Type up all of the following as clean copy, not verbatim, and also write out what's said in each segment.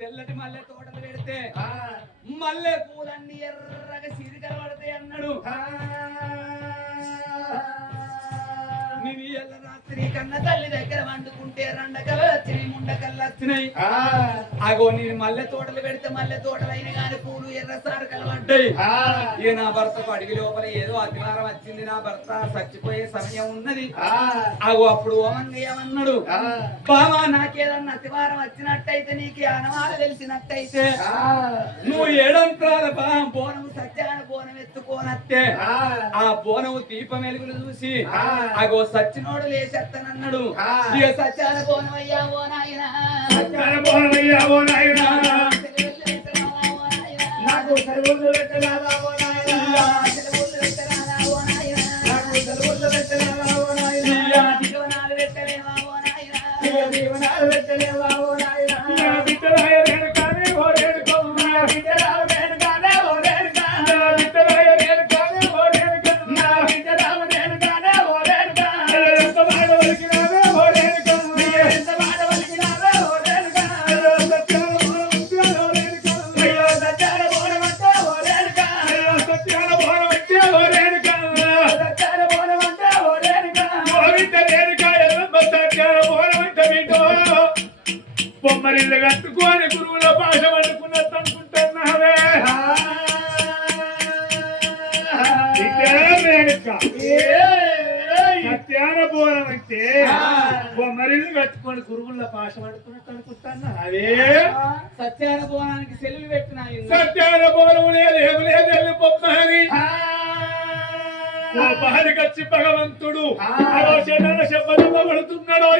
తెల్లటి మల్లె తోటలు పెడితే మల్లె పూలన్నీ ఎర్రగా సిరికలు పడతాయి అన్నాడు. నేను ఎల్ల రాత్రి కన్న తల్లి దగ్గర వండుకుంటే రెండకలు వచ్చినాయి, ముండకల్లు వచ్చినాయి. అగో నేను మల్లె తోటలు పెడితే మల్లె తోటలు అయినా కానీ పూలు ఎర్ర సారకలు పడ్డాయి. ఇక నా భర్తకు అడిగి లోపల ఏదో అతివారం వచ్చింది, నా భర్త చచ్చిపోయే సమయం ఉన్నది. అగో అప్పుడు ఓమంగయ్యమన్నాడు, బావా నాకేదన్నా అతివారం వచ్చినట్టయితే నీకు అనవాలు తెలిసినట్టయితే నువ్వు ఏడంత్రాల బోనం సత్యాన బోనం ఎత్తుకోనత్తే ఆ బోనం దీపం వెలుగులు చూసి అగో సచ్చినోడు లేచెత్తనన్నాడు. ఇక సత్యాన బోనం అయ్యా ఓ నాయన, సత్యాన బోనం అయ్యా ఓ నాయన, నాకు సెలవులు పెట్టరాదా ఓ నాయన, సెలవులు పెట్టరాదా ఓ నాయన, నాకు సెలవులు పెట్టరాదా ఓ నాయన, దీవనాలు పెట్టలేవా ఓ నాయన, దీవనాలు పెట్టలేవా ఓ నాయన, నా బిడ్డలాయ రేణుకానే ఓ రేణుకో, నా బిడ్డలాయ రేణుకానే ఓ రేణుకా, నా బిడ్డలాయ రేణుకానే ఓ రేణుకా, నా బిడ్డలాయ రేణుకానే ఓ రేణుకా, ఎంత మాట వలికినావే ఓ రేణుకా, ఎంత మాట వలికినావే ఓ రేణుకా, సత్యాన బోనం అంటే ఓ రేణుకా, అయ్యో సత్యాన బోనం అంటే ఓ రేణుకా, అయ్యో సత్యాన బోనం అంటే ఓ రేణుకా, సత్యాన బోనం అంటే ఓ రేణుకా, ఓ బిడ్డ రేణుకా ఎల్లమ్మ సత్యాన బోనం అంటే బిడ్డో బొమ్మరిల్లు కట్టుకొని గురువుల భాష వండుకున్నట్టు అనుకుంటున్నావే. సత్యాన బోనం అంటే బొమ్మరిల్లు కట్టుకొని గురువుల భాష వండుకున్నట్టు అనుకుంటున్నావే. సత్యాన బోనానికి సెల్లు పెట్టిన సత్యాన బోనం లేదు ఏమి లేదు వెళ్ళి బొమ్మని బహరికి వచ్చి భగవంతుడు శబ్దపడుతున్నాడు.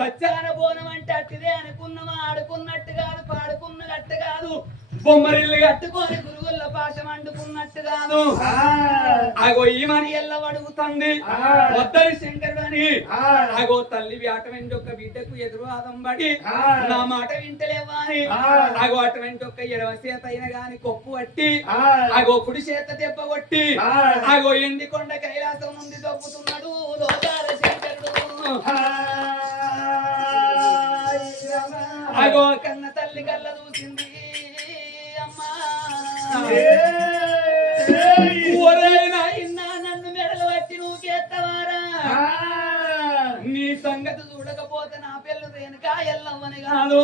సత్యాన బోనం అంటే అట్టిదే అనుకున్నామా, ఆడుకున్నట్టు కాదు, పాడుకున్నట్టు కాదు, బొమ్మరిల్లు కట్టుకొని గురువుల భాష వండుకున్నట్టు కాదు. అగో ఈమని ఎల్ల అడుగుతుంది వద్దని శంకరుడు అని. అగో తల్లి అటువంటి ఒక బిడ్డకు ఎదురువాదం పడి నా మాట వింటలేవా అని అగో అటువంటి ఒక ఎడవ చేత అయిన గాని కొప్పు పట్టి అగో కుడి చేత దెబ్బ కొట్టి అగో ఎండికొండ కైలాసం నుండి దొబ్బుతున్నాడు లోకాల శంకరుడు. అగో కన్న తల్లి కళ్ళ చూసింది, అమ్మా నన్ను మెడలు పట్టి నువ్వు చేస్తావారా, నీ సంగతి చూడకపోతే నా పిల్లలు రేణుకా ఎల్లమ్మని కాదు,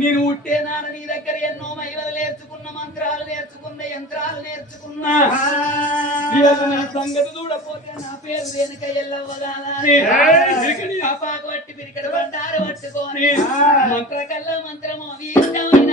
నేను ఉట్టే నాన్న నీ దగ్గర ఎన్నో మహిళలు నేర్చుకున్న, మంత్రాలు నేర్చుకున్న, యంత్రాలు నేర్చుకున్నా, నా సంగతి చూడకపోతే నా పేరు రేణుక ఎల్లవ్వ కాదని పాకు పట్టి పిరికడ బండారు పట్టుకొని మంత్రకల్లా మంత్రమో ఇష్టమైన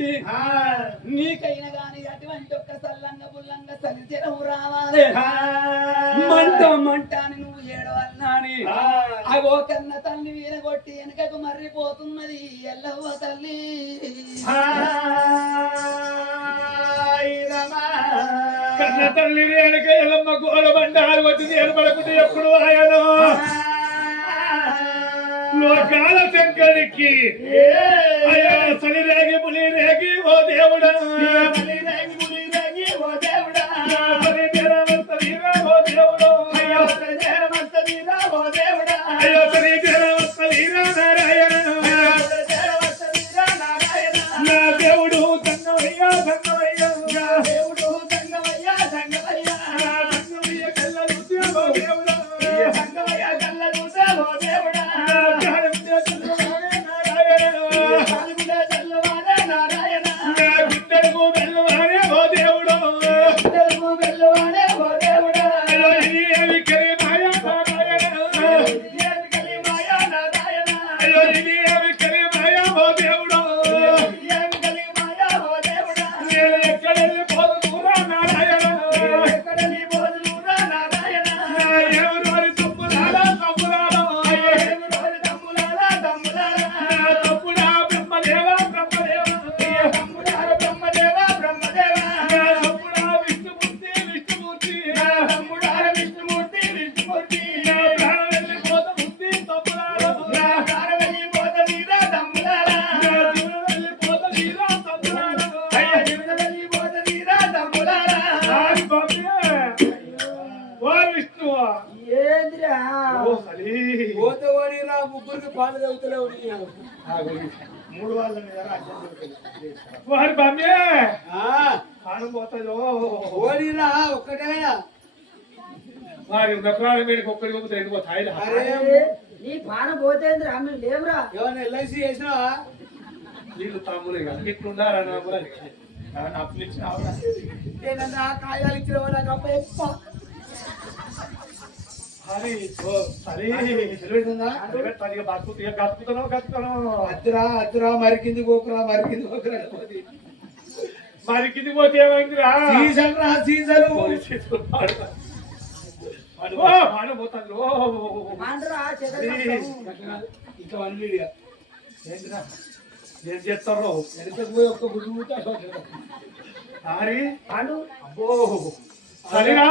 పుట్టి నీకైనా గాని అటువంటి ఒక్క సల్లంగా బుల్లంగా సలిచెరవు రావాలి మంట మంట అని నువ్వు ఏడవన్నాని అగో కన్న తల్లి వీరగొట్టి వెనకకు మర్రిపోతున్నది ఎల్లవ్వ తల్లి కన్న తల్లి వెనక ఎల్లమ్మ గోడ బండారు వచ్చి ఏర్పడకుంటే ఎప్పుడు ఆయనో లోకాల శంకరికి అయ్యా సలి రేగి పులి రేగి ఓ దేవుడా సలి రేగి పులి రేగి ఓ దేవుడా సలి జరమంత వీరా ఓ దేవుడా అయ్యో సలి జరమంత వీరా ఓ దేవుడా అయ్యో సలి జరమంత వీరా నారాయణ సలి జరమంత వీరా నారాయణ నా దేవుడు సంగమయ్యా సంగమయ్యా నా దేవుడు సంగమయ్యా సంగమయ్యా సంగమయ్య కళ్ళలు ఓ దేవుడా సంగమయ్య కళ్ళలు ఓ దేవుడా ముగ్గురికి పాలు తగ్గుతలేవు మూడు వాళ్ళ మీద వారి బామ్మే పానం పోతాదో ఓడిరా ఒక్కటే వారి ప్రాణం మీదకి ఒక్కడికి పోతే రెండు పోతాయి నీ పానం పోతేంద్రా మీరు లేవురా ఏమన్నా ఎల్ఐసి చేసినావా వీళ్ళు తమ్ములే కదా ఇట్లున్నారా అప్పులు ఏదన్నా కాయాలు ఇచ్చిన నాకు అప్ప ఎక్కువ అద్దరా అద్దరా మరికింది పోకురా మరికింది పోకురా మరికింది పోతే ఏమైందిరా సీజన్ రా సీజన్ పోతాను ఇంకా వన్ వీడియో ఏం చేస్తారో వెనకకు పోయి ఒక్క గుడ్డు అబ్బో సరేనా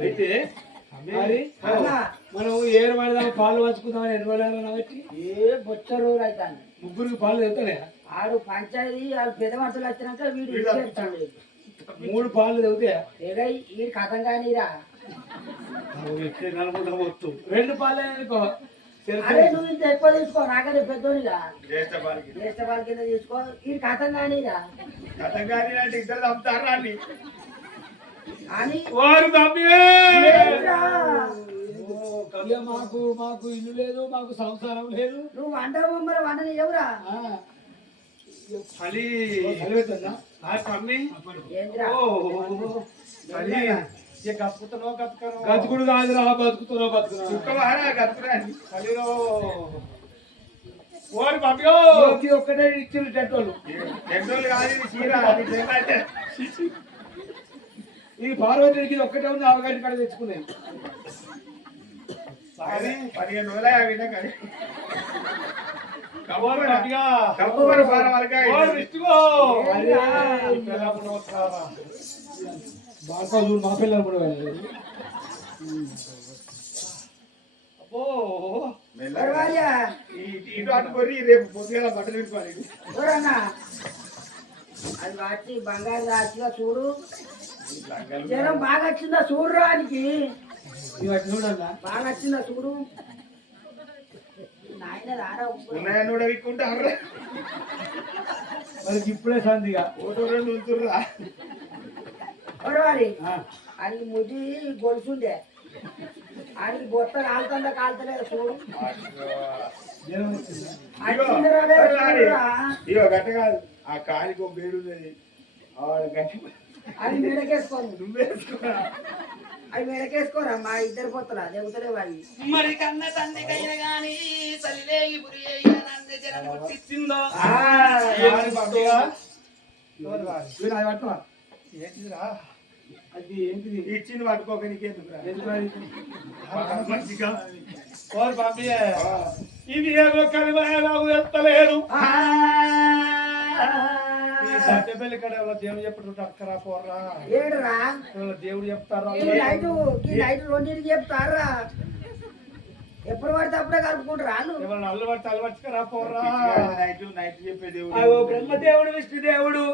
అయితే మనం ఏరు పడదాం పాలు పంచుకుందామని ఎన్ని రోజులు బట్టి ఏ బొచ్చ రోజు అవుతాను ముగ్గురికి పాలు తెస్తానే ఆడు పంచాయతీ వాళ్ళు పెద్ద మనుషులు వచ్చినాక వీడు మూడు పాలు తెగుతాయా ఈ కథం కానీరా రెండు పాలు అనుకో అరే నువ్వు ఇంత ఎక్కువ తీసుకో నాకనే పెద్దోనిగా జ్యేష్ఠ పాల కింద తీసుకో ఈ కథం కానీరా కథం కానీ అంటే ఇద్దరు చంపుతారా అని వారు మాకు మాకు ఇల్లు లేదు మాకు సంసారం లేదు నువ్వు వంట బొమ్మర వంటని ఎవరా చలి గతుకుడు కాదురా బతుకుతున్నావు ఒక్కటే ఇచ్చిన టెంటోళ్ళు ఈ పార్వతికి ఒక్కటే ఉంది అవగాహన కాడ తెచ్చుకున్నాయి 15 రోజులే అవినా కానీ కబోరు ఫారం వరకే మా పిల్లలు కూడా అబ్బో ఇటు అటు కొరి రేపు పొద్దుగా బట్టలు పెట్టుకోవాలి అది వచ్చి బంగారు దాచిగా చూడు జ్వరం బాగా వచ్చిందా చూడడానికి చూడన్నా బాగా వచ్చిందా చూడు నాయన రారా ఉన్నాయని కూడా విక్కుంటారు వాళ్ళకి ఇప్పుడే సందిగా ఓటో రెండు ఉంచుర్రా అది ముది గొలుసుండే ఆడికి బొత్త కాలుతుందా కాలుతలేదు చూడు ఇగో గట్ట కాదు ఆ కాలికి ఒక బేడు గట్టి అది మెడకేసుకోండి నువ్వేసుకో అవి వెనకేసుకోరా మా ఇద్దరు పోతలా దేవతలేవు అవి మరి కన్న తండ్రికైనా గాని తల్లిలేగి పురి నన్ను జనం పుట్టించిందో ఏంటిదిరా అది ఏంటిది ఇచ్చింది పట్టుకోక నీకెందుకురా ఇది ఏదో కలివాకు ఎత్తలేదు సత్యపల్లి కడ దేవుడు చెప్పుడు అక్కరా పోర్రా ఏడురా దేవుడు చెప్తారా ఈ నైట్ రెండింటికి చెప్తారా ఎప్పుడు పడితే అప్పుడే కలుపుకుంటారు వాళ్ళు ఎవరు అల్లబట్టి అలవర్చుకరా పోర్రా చెప్పే బ్రహ్మదేవుడు విష్ణుదేవుడు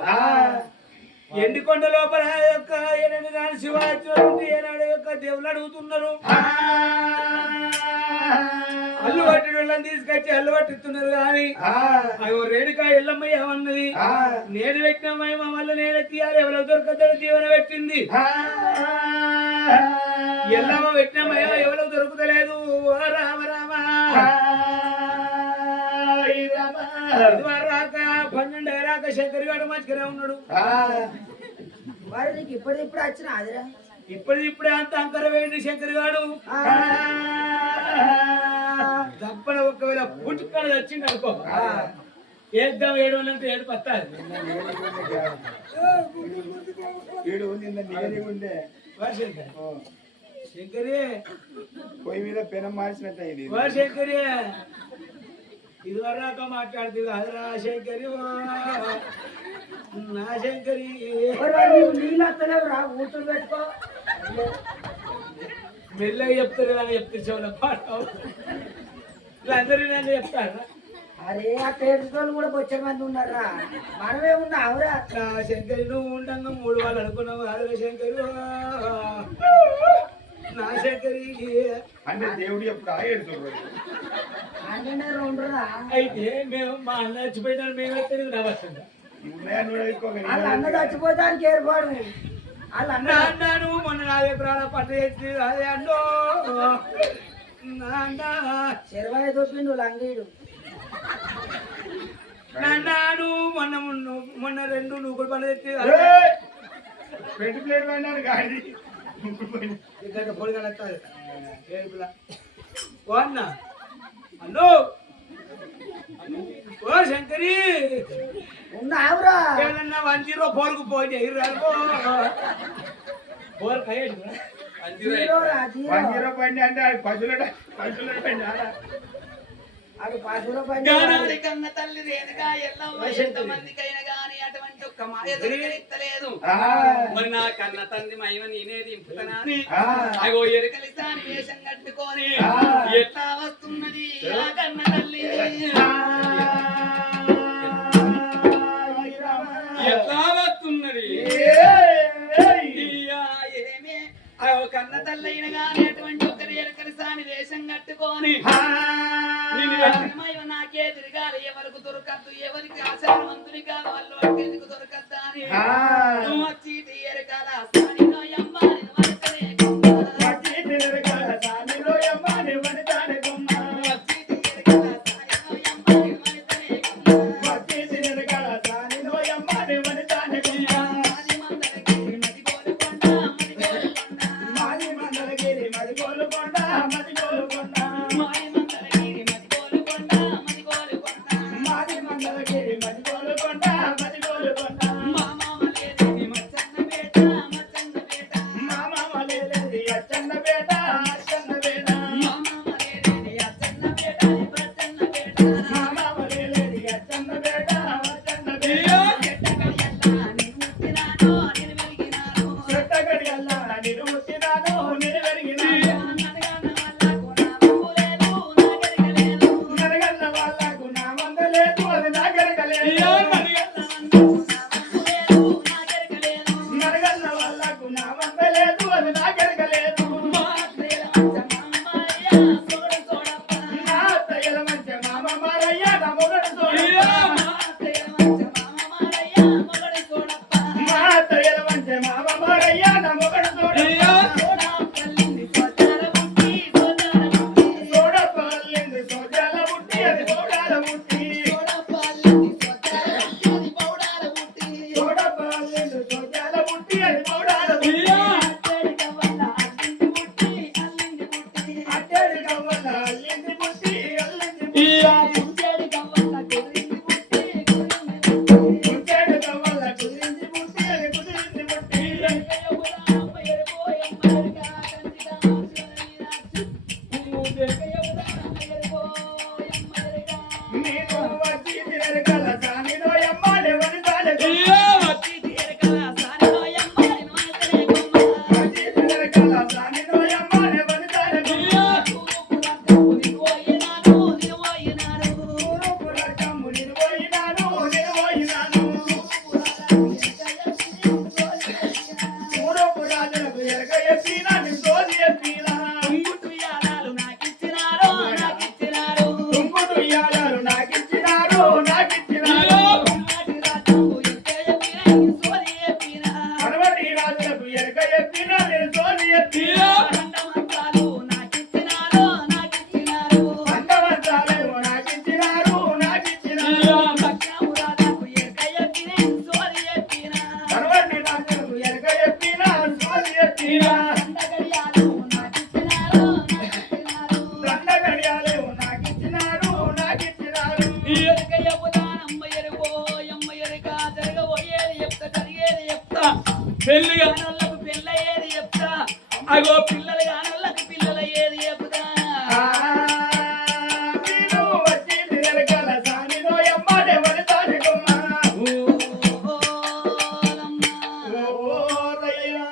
ఎండికొండ లోపల యొక్క ఏనాడు కానీ శివాచార్యుడు ఏనాడు యొక్క దేవుళ్ళు అడుగుతున్నారు అల్లు పట్టి వాళ్ళని తీసుకొచ్చి అల్లు పట్టిస్తున్నారు కానీ అయ్యో రేణుకా ఎల్లమ్మ ఏమన్నది నేను పెట్టినమ్మాయి మా వల్ల నేను తీయాలి ఎవరో దొరకతాడు దీవెన పెట్టింది ఎల్లమ్మ పెట్టినమ్మయ్య ఎవరో దొరుకుతలేదు రామ రామ రాక 12 రాక శంకర్ గారు మంచిగానే ఉన్నాడు మరి నీకు ఇప్పుడు వచ్చిన అదిరా ఇప్పుడే అంత అంకర వేయండి శంకర్ గారు తప్పన ఒకవేళ పుట్టుకొని వచ్చింది అనుకో ఏద్దాం 700 ఏడు పత్తాది ఉండే శంకరే పొయ్యి మీద పెనం మార్చినట్టు ఇది శంకరే ఇదివరాక మాట్లాడుతుంది అదరా శంకరి నా శంకరి నీళ్ళు వస్తలేవు రా ఊతులు పెట్టుకో మెల్లగా చెప్తారు అని చెప్తే చెవుల పాట అందరూ నన్ను చెప్తారా అరే ఆ పేరుతోళ్ళు కూడా వచ్చే మంది ఉన్నారా మనమే ఉన్నావురా నా శంకరి నువ్వు ఉండంగా 3 వాళ్ళు అనుకున్నావు అదరా శంకరి నా శంకరి అంటే దేవుడు ఎప్పుడు ఆడుతున్నారు అంటే 2 రా అయితే మేము మా అన్న చచ్చిపోయినాడు మేము తెలియదు నా వస్తుందా వాళ్ళ అన్న చచ్చిపోతానికి ఏర్పాడు వాళ్ళ అన్న అన్నాను మొన్న నాదే ప్రాణ పట్ట చేసి అదే అన్నో చెరవాయ దొప్పిండు లంగీడు నాను మొన్న 2 నూకులు పండు తెచ్చి పెట్టి ప్లేట్ పడినారు గాడి ఇక్కడ పొడి కలెక్టారు ఓ అన్న హలో ఓ శంకరి ఉన్నావురా ఏదన్నా 104 కు పోయి బోర్ కయ్యండి 1 పడి అంటే అది పశువుల పడి అది 10 రూపాయలు గానాడి కన్న తల్లి రేణుగా ఎల్లమ్మ ఎంతమందికైనా గాని అటువంటి ఒక్క మాయ దొరకలేదు మరి నా కన్న తండ్రి మహిమ నేనే దింపుతానా అని అగో ఎరకలిసాని వేషం కట్టుకొని ఎట్లా వస్తున్నది ఆ కన్న తల్లి ఎట్లా వస్తున్నది ఏమే కన్న తల్లి అయిన గాని అటువంటి ఒక్కరి ఎరకలిసాని వేషం కట్టుకొని నాకే తిరగాలి ఎవరికి దొరకద్దు ఎవరికి ఆశావంతుని కాదు వాళ్ళు ఎందుకు దొరకద్దా అని వచ్చి ఎరకాల సానిలో అమ్మ రాజులకు ఎరక ఎప్పినా నీ సోది ఎప్పినా కుంగుటు యాదాలు నాకిచ్చినారు నాకిచ్చినారు తుంగుడు ఇయ్యాలారు నాకిచ్చినారు నాకిచ్చినారు గుమ్మడి రాజాకు ఎక్కే చెప్పిన ఈ సోది చెప్పిన మనవడి రాజులకు ఎరక ఎప్పినా నీ సోది ఎప్పినా అండమంతాలు నాకిచ్చినారు నాకిచ్చినారు అంతమంతాలేమో నాకిచ్చినారు నాకిచ్చినారు పట్నం రాజాకు ఎక్కే చెప్పిన ఈ సోది చెప్పిన మనవడి రాజులకు ఎరక ఎప్పినా సోది ఎప్పినా అండగడియాలు నాకిచ్చినారు నాకిచ్చినారు దండ గడియాలేమో నాకిచ్చినారు నాకిచ్చినారు ఎరుక చెబుతానమ్మ ఎరుకో అమ్మ ఎరుక జరగబోయేది చెప్తా జరిగేది చెప్తా పెళ్లి కానోళ్ళకు పెళ్ళయ్యేది చెప్తా అగో పిల్లలు కానోళ్ళకు పిల్లలయ్యేది చెప్తా నేను వచ్చింది ఎరకల సానిలో ఎమ్మడే వడతాడి కొమ్మ ఓరయ్యా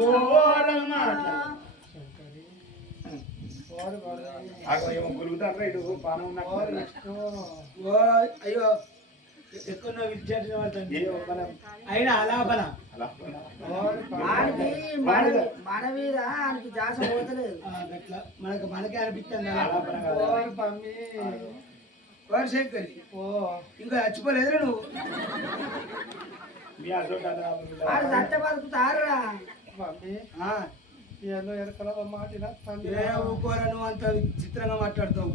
ఓరమ్మా ఏమో గురుగుతారు ఇటు పానం ఉన్నట్టు అయ్యో ఎక్కువ విద్యార్థి ఏమో మనం అయినా అలాపన అలా ఆడికి మన మీద ఆయనకి జాస పోతలేదు అట్లా మనకే అనిపిస్తుంది అలాపన కాదు. మమ్మీ శంకరి ఓ ఇంకా చచ్చిపోలేదురా నువ్వు మీ అసలు ఆడు దట్ట బతుకుతారురా మమ్మీ ఏదో ఎరకల మాటిన ఏ ఊకోరా నువ్వు అంత చిత్రంగా మాట్లాడతావు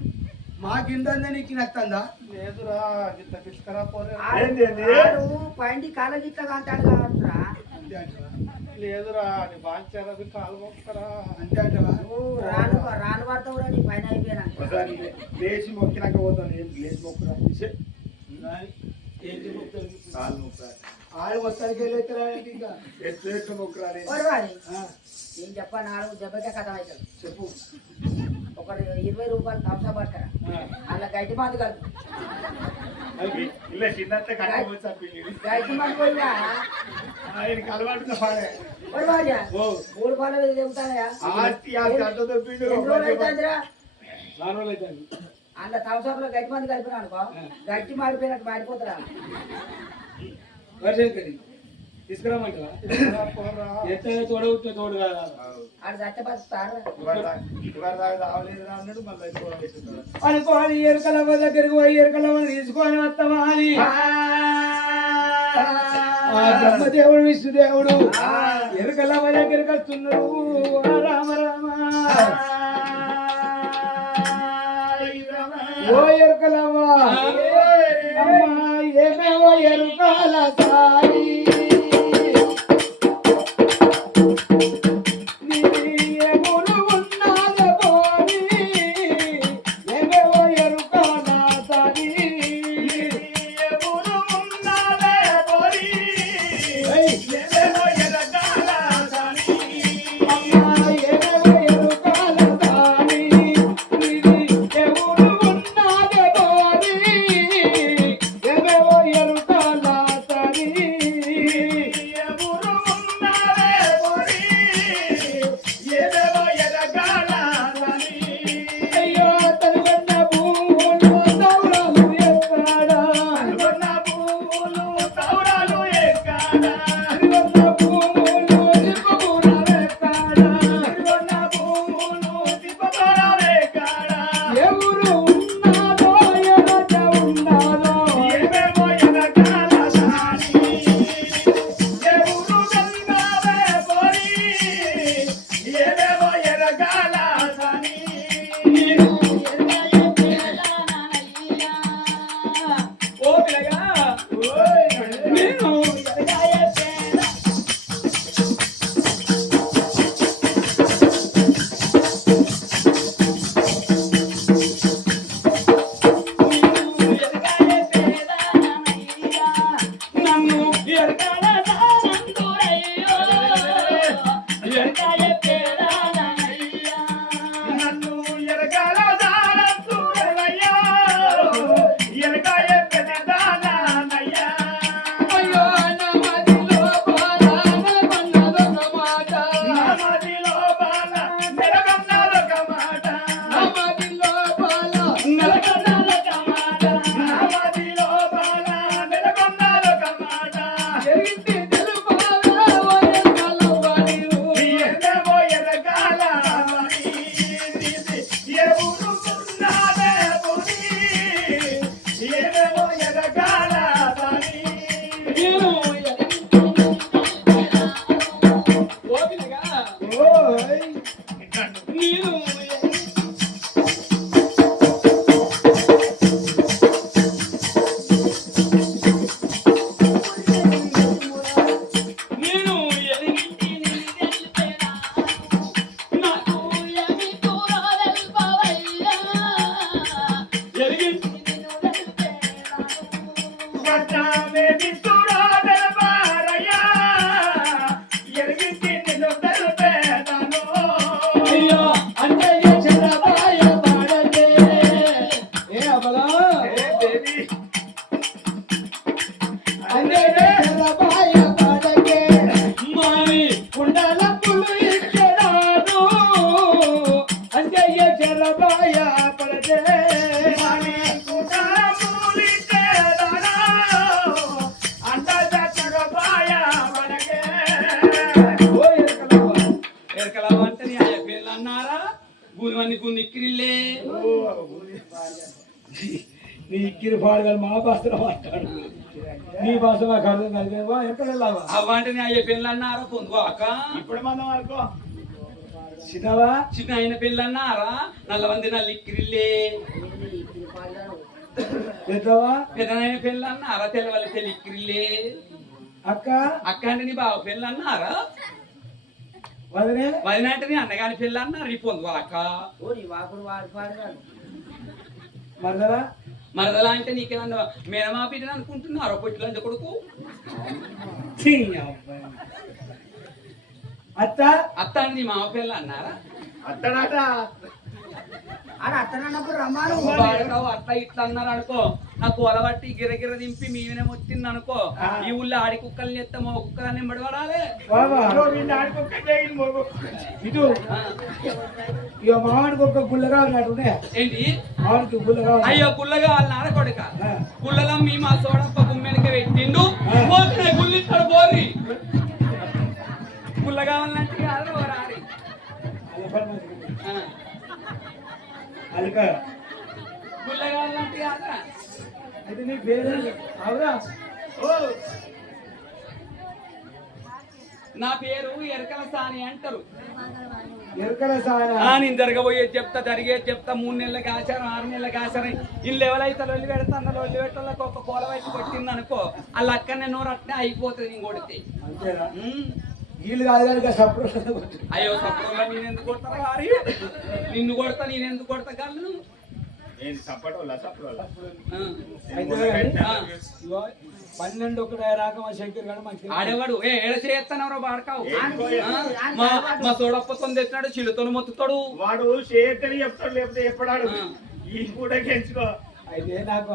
మాకిందందే నీకు నచ్చిందా లేదురా గిట్ట తీసుకురా పోలే ఏంది ఏంది? ఆడు పండి కాలగిట్లగా అంటాడు కావచ్చురా అంతే అంటవా లేదురా నీ బాంచారది కాలు మొక్కరా అంతే నువ్వు రాను పడతావురా నీ పైన అయిపోయినా ఒకసారి లేచి మొక్కినాక పోతాను లేచి మొక్కురా ఏంటి కాలు మొక్కురా ఆడు మొత్తానికి వెళ్ళేస్తారా ఇంకా ఎట్లా మొక్కురా వాడి నేను చెప్పాను 4 దెబ్బకే కథ అవుతాడు చెప్పు ఒకటి 20 రూపాయలు తమసా పట్టుకరా అలా గడ్డి మందు కలుపు ఇలా చిన్నంత కట్టవచ్చు గడ్డి మందు పోయినా ఆయనకి అలవాటుగా పాడే వాడు వాడియా ఓ 3 పాలు చెబుతానయా ఆస్తి అంత దొప్పిండు ఎన్ని రోజులు అవుతుందిరా నాలుగు రోజులు అవుతుంది అందులో తమసాపులో గడ్డి మందు కలిపినా అనుకో గడ్డి మాడిపోయినట్టు మాడిపోతారా వర్షంకరి తీసుకురామంటావా ఎట్లయినా తోడవుతే తోడు కాదా ఆడు చచ్చబడుతారు ఇవాళ రావలేదు అన్నాడు మళ్ళీ ఎక్కువ అనుకోని ఎరుకలవ్వ దగ్గరికి పోయి ఎరుకలవ్వ తీసుకొని వస్తామా అని ఆ బ్రహ్మదేవుడు విష్ణుదేవుడు ఎరుకలవ్వ దగ్గరికి వస్తున్నాడు ఓ రామ రామ ఓ ఎరుకలవ్వ అమ్మా ఏమేవో ఎరుకాల సాయి గునివన్ని గునిక్కిరిల్లే నీ ఇక్కిరి పాడగలు మా భాషలో మాట్లాడు నీ భాష మాకు అర్థం కలిగేవా ఎక్కడ వెళ్ళావా అవ్వంటే నీ అయ్యే పెళ్ళి అన్నారా పొందుకోక ఇప్పుడు మనం అనుకో చిన్నవా చిన్న అయిన పెళ్ళి అన్నారా నల్లవంది నల్లి ఇక్కిరిల్లే పెద్దవా పెద్దనైన పెళ్ళి అన్నారా తెల్లవల్లి తెల్లి ఇక్కిరిల్లే అక్క అక్క అంటే నీ బావ పెళ్ళి అన్నారా వదినే వదిన అంటే నీ అన్నగాని పెళ్ళి అన్నారు నీ పొందుకోక ఓ నీ వాకుడు వాడు పాడగాడు మరదలా మరదలా అంటే నీకేమన్నా మేనమా బిడ్డని అనుకుంటున్నారు పొట్టులంజ కొడుకు ఛీ, అబ్బాయి. అత్త అత్త అని నీ మామ పిల్ల అన్నారా అత్తడాట ఆడ అత్తనన్నప్పుడు రమ్మాను వాడకావు అట్లా ఇట్లా అన్నారు అనుకో నా కూలబట్టి గిరగిర దింపి మీనే వచ్చింది అనుకో ఈ ఊళ్ళో ఆడి కుక్కల్ని ఎత్తే మా కుక్కలని పడవాడాలి బాబా ఆడుకోకండి ఇటు ఇక మావాడికి ఒక గుల్లగా ఉన్నట్టునే ఏంటి మావాడికి గుల్లగా అయ్యో గుల్లగా వాళ్ళ నాన్న కొడుక గుల్లలా మీ మా సోడప్ప గుమ్మెలకి పెట్టిండు పోతున్నాయి గుళ్ళు ఇస్తాడు బోర్రి గుల్ల కావాలంటే కాదు ఓ రారి అదిక గుల్ల కావాలంటే కాదురా అయితే నీ పేరు అవురా నా పేరు ఎరకల సాని అంటారు ఎరకల సాయన నేను జరగబోయేది చెప్తా జరిగేది చెప్తా 3 నెలలకి ఆచారం 6 నెలలకి ఆచారం ఇల్లు ఎవరైతే లొల్లి పెడతాను లొల్లి పెట్టాలకు ఒక కోల వైపు కొట్టింది అనుకో వాళ్ళ అక్కనే నోరు అట్నే అయిపోతుంది నేను కొడితే అంతేనా వీళ్ళు కాదు కనుక సప్రోషణ అయ్యో సపోర్ట్ నేను ఎందుకు కొడతారా వారి నిన్ను కొడతా నేను ఎందుకు కొడతా కళ్ళు ఏంటి సప్పటోళ్ళ సప్పటోళ్ళ అయితే ఇగో 12 ఒకటే రాక మా శంకర్ గారు మంచి ఆడేవాడు ఏడ చేస్తానవరో బాడకావు మా తోడప్పతో తెచ్చినాడు చిల్లుతో మొత్తుతాడు వాడు చేయొద్దని చెప్తాడు లేకపోతే ఎప్పుడాడు ఈ కూడా గెంచుకో అయితే నాకు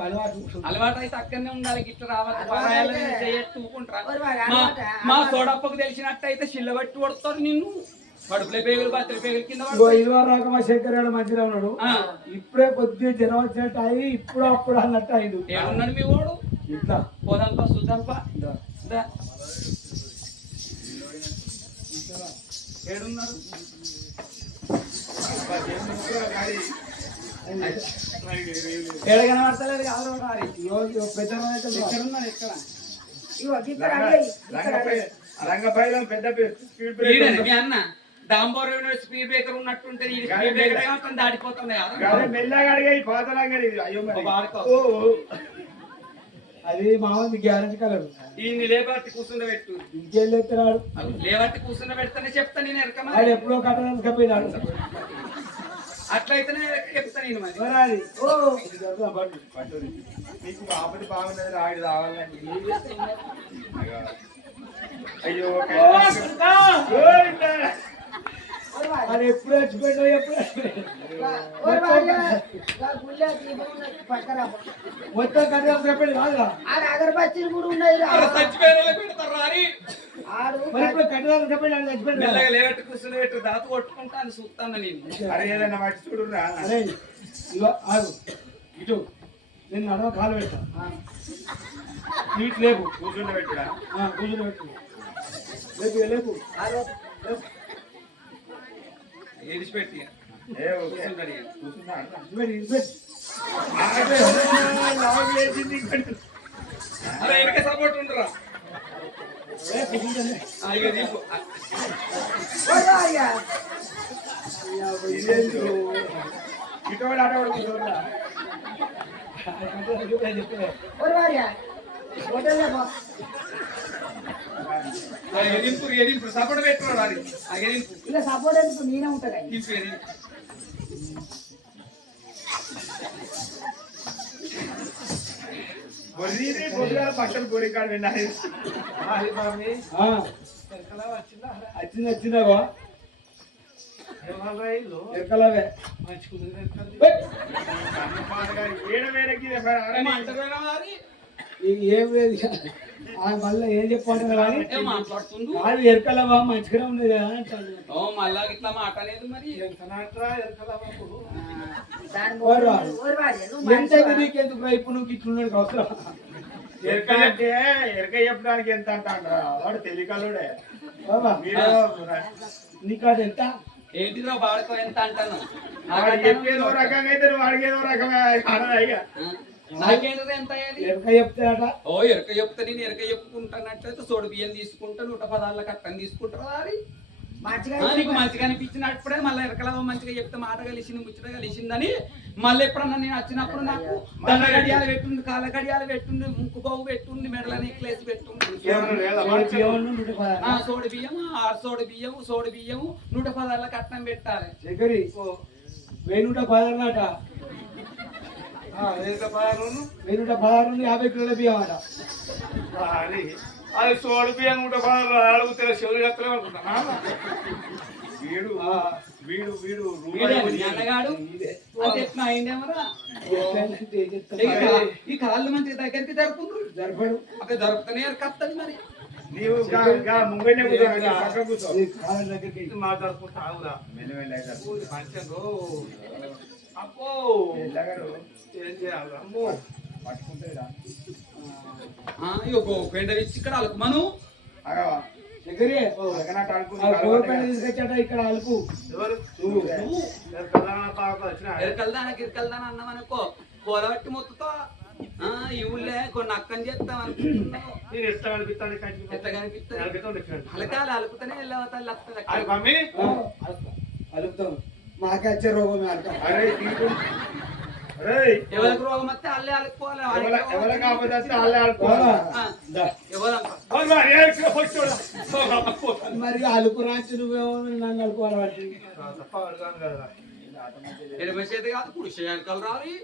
అలవాటు అయితే అక్కడనే ఉండాలి గిట్ల రావాలి చేయట్టుకుంటారా మా తోడప్పకు తెలిసినట్టయితే చిల్లబట్టి కొడతాడు నిన్ను కడుపులే పేగులు బత్తల పేగులు కింద ఇది రాక మా శంకర్ గారు మంచిగా ఉన్నాడు ఇప్పుడే కొద్దిగా జనం వచ్చినట్టు అయ్యి ఇప్పుడు అప్పుడు అన్నట్టు అయింది ఏమన్నాడు మీ వాడు ఇట్లా పోదాంపా చూద్దాంపా ఏడున్నారు ఏడగన పడతలేదు కాదు పెద్ద ఎక్కడ ఉన్నారు ఎక్కడ ఇగో ఇక్కడ అడగ రంగపైలం పెద్ద స్పీడ్ ఈడనే మీ అన్న దాంబోర్ స్పీడ్ బ్రేకర్ ఉన్నట్టుంటే ఈ స్పీడ్ బ్రేకర్ ఏమంటుంది దాటిపోతుంది కదా మెల్లగా అడిగాయి పాతలాగా అయ్యో మరి. బాడుకో. ఓ, ఓ. అది మామూలు గ్యారెంటీ కలరు ఈ లేబట్టి కూర్చుండ పెట్టు ఇంకేం లేపుతున్నాడు లేబట్టి కూర్చుండ పెడతానే చెప్తా నేను ఆయన ఎరకమని ఎప్పుడో కట్టడానికి కప్పినాడు అట్లయితేనే చెప్తా నేను మరి మరి ఓ పట్టుది. నీకు ఆపది బాగున్నది రాయుడు రావాలని అయ్యో అది ఎప్పుడు వచ్చిపోయాడు ఎప్పుడు మొత్తం కట్టడానికి చెప్పాడు కాదురా ఆడ అగరబత్తీలు కూడా ఉన్నాయి చచ్చిపోయిన వాళ్ళకి పెడతారు రారి మరి ఇప్పుడు కట్టడానికి చెప్పాడు ఆయన చచ్చిపోయాడు కదా. మెల్లగా లేవట్టి కూర్చుని పెట్టు దాత కొట్టుకుంటాను చూస్తాను నేను అరే ఏదైనా మట్టి చూడురా అరే ఇగో ఆగు ఇటు నేను నడవ కాలు పెట్టా నీట్ లేపు కూర్చుండ పెట్టురా కూర్చుని పెట్టు లేపు లేపు ఏడిచిపెట్టి ఏ ఓకే కూర్చుంటాడు ఇక. కూర్చున్నా అన్న. ఇటు పెట్టు. లాగ్ లేచింది ఇక్కడ. అరే వెనక సపోర్ట్ ఉండరా ఏ కూర్చుంటానే. ఇక తీపు ఇదేంటి? ఇటు వాడు అటు వాడు కూర్చోరా. కట్టడానికి చెప్పాడు చెప్పాడు. ఎదింపు సపోర్ట్ పెట్టుకోడు అది ఆ ఎదింపు ఇలా సపోర్ట్ ఎందుకు నేనే ఉంటాను దింపు ఎదింపు బొర్రీని పొద్దుగా పక్కన కోరికాడు విన్నాయి ఆ. వచ్చింది వచ్చిందావా ఎక్కలవే ఏడ వేరకి ఏమంటారా వారి? ఏం లేదు ఆయన మళ్ళీ ఏం చెప్పంటారు కానీ ఏం మాట్లాడుతుండు వాళ్ళు ఎరకలవా మంచిగానే ఉంది కదా అంటారు. ఓ మళ్ళా ఇట్లా మాట్లాడలేదు మరి ఎంత నీకెందుకు రా ఇప్పుడు నువ్వు ఇట్లున్నాడు అవసరం ఎరక అంటే ఎరక చెప్పడానికి ఎంత అంటాడు వాడు తెలియకలుడే బాబా మీరు నీకాడ ఎంత ఏంటిదో బాడుకో ఎంత అంటాను వాడు చెప్పేదో రకంగా అయితే నువ్వు అడిగేదో రకమే అన్నయ్య. నాకేంటిది ఎంత అయ్యేది ఎరక చెప్తాడట ఓ ఎరక చెప్తా నేను ఎరక చెప్పుకుంటానట్లయితే సోడు బియ్యం తీసుకుంటా 110 కట్టని తీసుకుంటారా అది మంచిగా నీకు మంచిగా అనిపించినప్పుడే మళ్ళీ ఎరకలో మంచిగా చెప్తే మాట కలిసింది ముచ్చట కలిసిందని మళ్ళీ ఎప్పుడన్నా నేను వచ్చినప్పుడు నాకు దండ గడియాలు పెట్టుండి కాళ్ళ గడియాలు పెట్టుండి ముక్కు బావు పెట్టుండి మెడల నెక్లెస్ పెట్టుండి సోడు బియ్యం 6 సోడు బియ్యం సోడు బియ్యం 110 కట్నం పెట్టాలి శంకరి 110 అన్నట 116 50 కిలోల బియ్యం అట అది సోడు బియ్యం 110 అడుగుతే చెవులు ఎత్తలే అనుకుంటా వీడు వీడు వీడు అన్నగాడు ఎట్లా అయిందేమరా ఈ కాళ్ళు మంచిగా దగ్గరికి జరుపుకుంటారు జరపడు అక్కడ జరుపుతూనే కత్తది మరి నీవు ముంగనే పక్క కూర్చో కాళ్ళ దగ్గరికి మాట్లాడుకుంటా ఆవురా పంచంలో అప్పో ఏం చేయాలి అమ్మో పట్టుకుంటాడా పెండ ఇచ్చి ఇక్కడ అలుకుమను శంకరి గోపెండ తీసుకొచ్చాట ఇక్కడ అలుపు ఇరకల్దానా అన్నామనుకో కూరబట్టి మొత్తుతో ఈ ఊళ్ళే కొన్ని అక్కని చేస్తాం అనుకుంటున్నావు నేను ఎట్లా కనిపిస్తాను ఎట్లా కనిపిస్తుంది అలకాలు అలుకుతూనే వెళ్ళవతాలు అలుపుతాం మాకే వచ్చే రోగం అలక ఎవరికి రోగం వస్తే అల్లే అలుకోవాలి మరి అలుపు రాచి నువ్వేమో నన్ను అలుకోవాలి ఎడమ చేతి కాదు కుడి చేయాలి రావి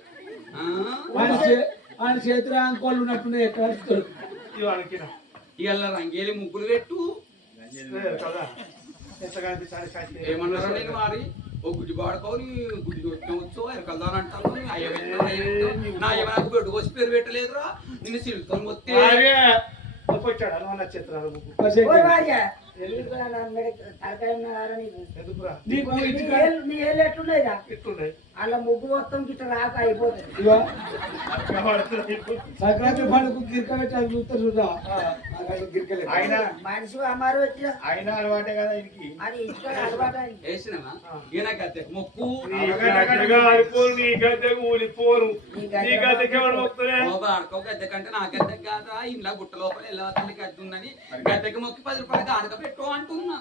ఆయన చేతిలో అంకోళ్ళు ఉన్నట్టుండే ఎక్కడ ఇవాళ రంగేలి ముగ్గులు పెట్టు ఏమన్నారో నేను వాడి ఓ గుడ్డి పాడుకోని గుడ్డి కొట్టవచ్చు ఎరకల్దానంటాను నా ఏమైనా గొడ్డు కోసి పేరు పెట్టలేదురా నిన్ను సిల్తో మొత్తే అలా ముగ్గు మొత్తం గిట్ట రాక అయిపోతుంది సంక్రాంతి పండుగ గిరిక పెట్టి చూస్తారు చూద్దా మనిషి అమ్మారు వచ్చిన అయినా అలవాటే కదా ఇంటికి అది ఇంటికి అలవాటు వేసినమా ఈయన గద్దె మొక్కు నీ గద్దెకు ఊలిపోను నీ గద్దెకి ఎవరు మొక్కుతున్నా ఆడుకో గద్దె కంటే నా గద్దె కాదా ఇంట్లో గుట్ట లోపల ఎలా గద్దె ఉందని గద్దెకి మొక్కి 10 రూపాయలకి ఆడక పెట్టు అంటున్నా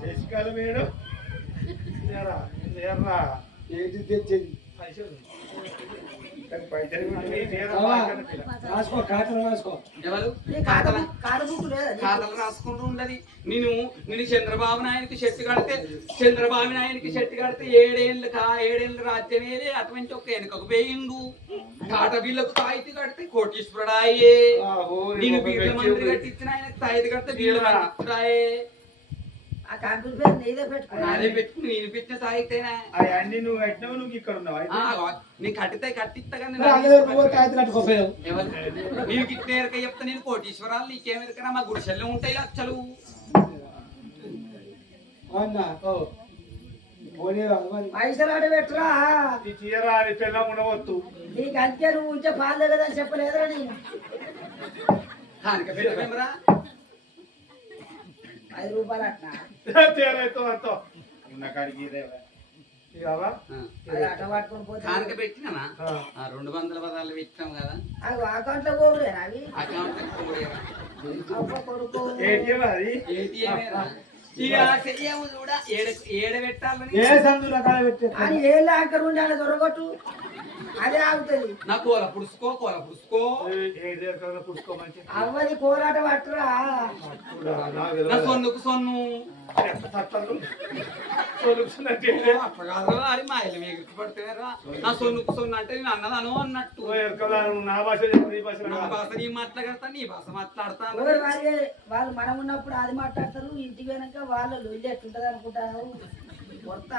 శశికాల మేడం ఏంటి తెచ్చింది రాసుకో ఖాతాలు రాసుకో ఎవరు ఖాతాలు రాసుకుంటూ ఉండదు నేను చంద్రబాబు నాయునికి చెట్టు కడితే చంద్రబాబు నాయునికి చెట్టు కడితే 7 ఏళ్ళు రాజ్యమే అటువంటి ఒక వెనుకకు పోయిండు టాట బిల్లకు తాయితీ కడితే కోటీశ్వరుడాయే నేను బీర్ల మంత్రి కట్టించిన ఆయనకు తాయితీ కడితే బీర్ల మంత్రుడాయే ఆ కంప్యూటర్ పేరు నీదే అదే పెట్టుకుని నేను పెట్టిన తాగితేనా అవన్నీ నువ్వు కట్టినావు నువ్వు ఇక్కడ ఉన్నావు నీ కట్టిస్తా కానీ నీకు ఇట్లా ఎరక చెప్తా నేను కోటీశ్వరాలు నీకేమెరకరా మా గుడిసెల్లో ఉంటాయి లక్షలు పైసలు ఆడ పెట్టరా చీరా అని పిల్ల ఉండవద్దు నీకు అంతే నువ్వు ఉంటే పాలు కదా అని చెప్పలేదురా నేను కానుక పెట్టమేమరా 5 రూపాయలు అట్లా అట్ట పట్టుకొని పోతే కానుక పెట్టినా 200 పదాలు పెట్టినాం కదా అవి అకౌంట్ లో పోవులేనా అవి అకౌంట్ కొడుకు ఏడ పెట్టాలని అని ఏళ్ళ అంకర్ ఉండాలి దొరగొట్టు అదే ఆగుతుంది నా కూర పుడుచుకో అవ్వది కోరాట పట్టురా నా సొన్ను అది మా ఇల్లు మీకు పడితేరా నా సొన్ను అంటే నేను అన్నదాను అన్నట్టు నా భాష నీ మాట్లాడతా నీ భాష మాట్లాడతాను వాళ్ళు మనం ఉన్నప్పుడు అది మాట్లాడతారు ఇంటికి వెనక వాళ్ళు లొల్లి ఎట్టుంటది అనుకుంటాను మొత్తం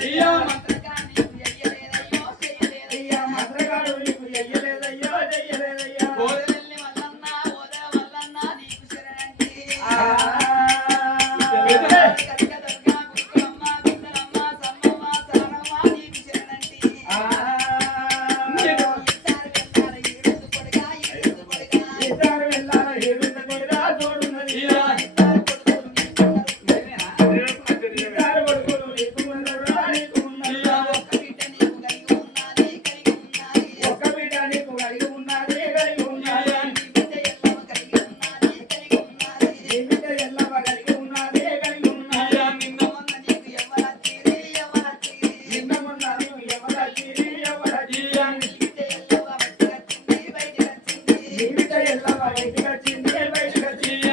అయ్యో మంత్రకాన్ని నీకు చెయ్యలేదయ్యో చెయ్యలేదయ్యా మంత్రగాడు నీకు చెయ్యలేదయ్యో చెయ్యలేదయ్యా ఓదవెల్లి మల్లన్న ఓదవల్లన్న నీకు శరణంటి కనక దుర్గా గురుకులమ్మ గుండలమ్మ సమ్మమ్మ సరణమ్మ నీకు శరణంటి ఇద్దరు వెళ్ళాల ఏడుంది కొడుగా తోడున్నది ఇద్దరు కొడుకులు నీకు ఉన్నరురా నీకు ఉన్నది ఒక్క బిడ్డ నీకు కలిగి ఉన్నది కలిగి ఉన్నది నీ బిడ్డ ఎల్లవ కలిగి ఉన్నది కలిగి ఉన్నది నిన్న మొన్న నీకు ఎవరచ్చిరి ఎవరచ్చిరి నీ బిడ్డ ఎల్లవ బయటికి వచ్చింది బయటికి వచ్చింది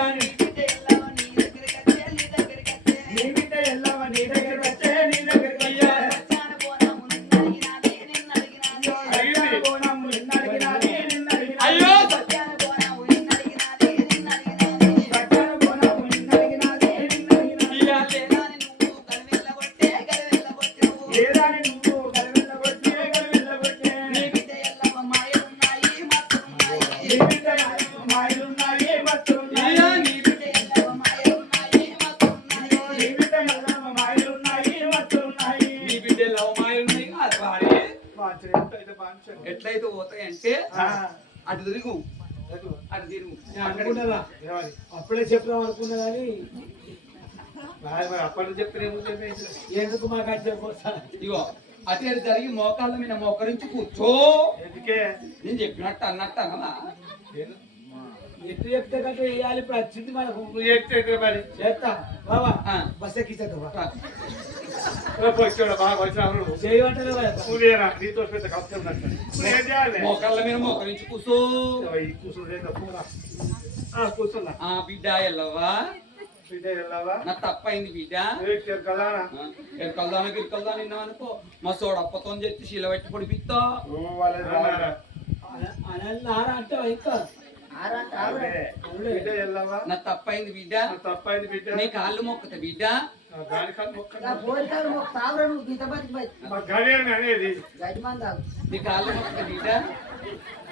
నీ బిడ్డ ఎల్లవ నీ దగ్గరికి వచ్చే నీ దగ్గరికి వచ్చే అడిగిన బోనము నిన్న అడిగినాది నిన్న అడిగినాది అయ్యో సత్యాన బోనము నిన్న అడిగినాది నిన్న అడిగినాది ఏదాని నువ్వు గలవెల్లగొట్టే గలవెల్లగొట్టే నీ బిడ్డ మాయలున్నాయి మత్తులున్నాయి నీ బిడ్డ ఎల్లవ మాయలున్నాయి మత్తులున్నాయి నీ బిడ్డలు అవమానున్నాయి కాదు వాడి ఎట్లయితే పోతాయంటే అటు తిరుగు అటు తిరుగు అనుకున్నదా అప్పుడే చెప్దాం అనుకున్నా కానీ అప్పటి చెప్తే ఎందుకు మాకు అట్టే ఇగో అటు ఇటు జరిగి మోకాళ్ళ మీద మోకరించి కూర్చో ఎందుకే నేను చెప్పినట్టు అన్నట్టు అన్నదా ఎట్టు చెప్తే కంటే వేయాలి ఇప్పుడు వచ్చింది మనకు నువ్వు చెప్తే మరి చేస్తా బాబా ఆ. బస్ ఎక్కించా వచ్చాడు బాగా వచ్చినాడు చేయమంటారు నువ్వు లేరా నీతో పెద్ద కష్టం నాకు నువ్వు ఏం చేయాలి మోకాళ్ళ మీద మోకరించి కూర్చో కూర్చున్నా ఆ బిడ్డ ఎల్లవా బిడ్డ వెళ్ళావా నా తప్పైంది బిడ్డ కదా ఎరకల్దాన గిరికల్దాన విన్నావనుకో మా సోడప్పతో చెప్పి శీల పెట్టి పొడిపిస్తా అనారా అంటే ఇంకా బిడ్డ వెళ్ళావా నా తప్పైంది బిడ్డ తప్పైంది బిడ్డ నీ కాళ్ళు మొక్కత బిడ్డ గాలి కాదు మొక్క పోలికలు ఒక తావర నువ్వు గీత బతికి మా గాలి అని అనేది గజమాన్ తాగు నీ కాళ్ళు మొక్కత బిడ్డ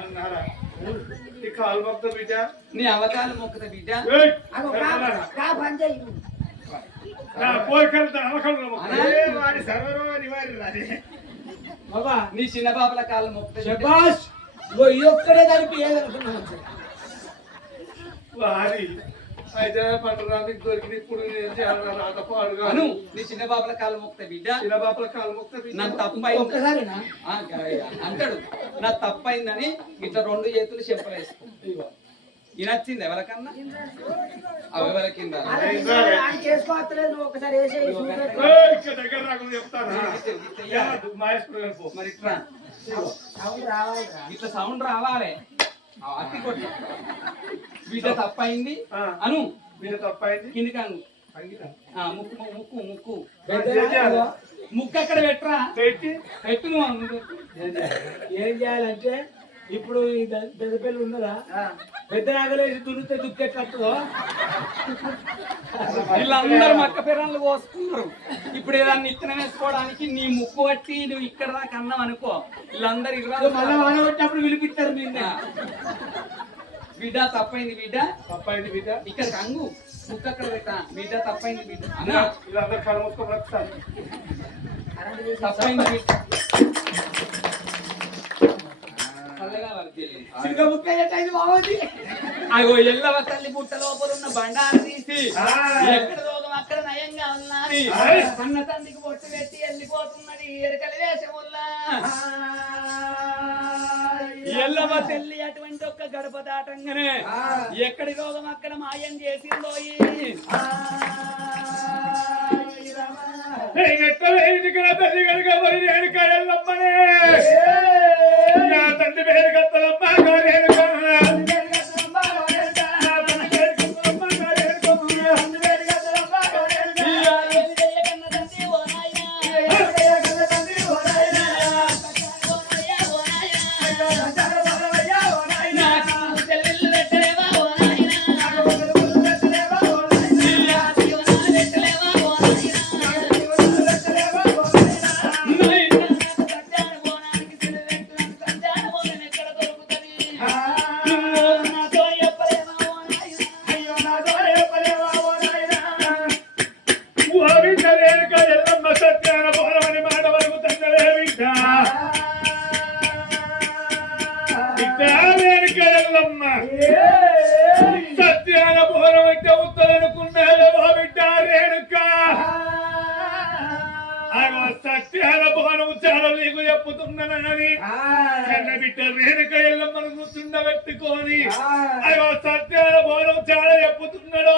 అన్నారా ఈ కాలు మొక్క బిడ్డ నీ అవతాలు మొక్కత బిడ్డ అగో కా పని చేయి వాడి సర్వరోగ నివారణ అది బాబా నీ చిన్న బాబుల కాళ్ళు మొక్కత బిడ్డ శబాష్ ఇగో ఈ ఒక్కడే దానికి ఏదనుకున్నాను వాడి అయితే పట్టడానికి దొరికి ఇప్పుడు రాత పాడుగా అను నీ చిన్న బాబుల కాళ్ళు మొక్కత బిడ్డ చిన్న బాపల కాలు మొక్క నా తప్పైంది ఒక్కసారినా అంటాడు నా తప్పైందని ఇట్లా రెండు చేతులు చెప్పలేసుకో ఈ నచ్చింది ఎవరికన్నా అవి ఎవరికింద చేసుకోవట్లేదు నువ్వు ఒకసారి వేసేయి దగ్గర రాకుండా చెప్తాను మరి ఇట్లా అవును రావాలి ఇట్లా సౌండ్ రావాలి అట్టి కొట్టి బిడ్డ తప్పైంది అను మీరు తప్పైంది కిందికి అను అంగిత ముక్కు ముక్కు ముక్కు చేయాలి? ముక్కు అక్కడ పెట్టరా పెట్టి పెట్టు నువ్వు. ఏం చేయాలంటే ఇప్పుడు ఈ పెద్ద పిల్లలు ఉన్నదా పెద్ద నాగలేసి దున్నితే దుక్కెట్లతో వీళ్ళందరూ మక్క పిల్లలు పోసుకున్నారు. ఇప్పుడు ఏదన్నా ఇత్తనం వేసుకోవడానికి నీ ముక్కు పట్టి నువ్వు ఇక్కడ దాకా అన్నావు అనుకో, వీళ్ళందరూ మళ్ళీ వాన కొట్టినప్పుడు పిలిపిస్తారు నిన్న. బిడ్డ తప్పైంది బిడ్డ, తప్పైంది బిడ్డ, ఇక్కడ కంగు ముక్కు అక్కడ పెట్టా, బిడ్డ తప్పైంది బిడ్డ అన్న, వీళ్ళందరూ కళ్ళు మూసుకొని వస్తారు. తప్పైంది బిడ్డ. అగో ఎల్లవ తల్లి పుట్ట లోపల ఉన్న బండారు తీసి ఎక్కడ రోగం అక్కడ నయంగా ఉన్నది. అన్న తండ్రికి పొట్టు పెట్టి వెళ్ళిపోతున్నది ఎరకలి వేషముల్లా. ఎల్లవ తల్లి అటువంటి ఒక్క గడప దాటంగానే ఎక్కడి రోగం అక్కడ మాయం చేసిందో. తల్లి కనుక నా తండ్రి పేరు కత్తలమ్మ సత్యాల భవనం చాలా నీకు చెప్పుతున్నానని కన్న బిడ్డ రేణుక ఎల్లమ్మను కూర్చుండబెట్టుకొని అయ్యో సత్యాల భవనం చాలా చెప్పుతున్నాడు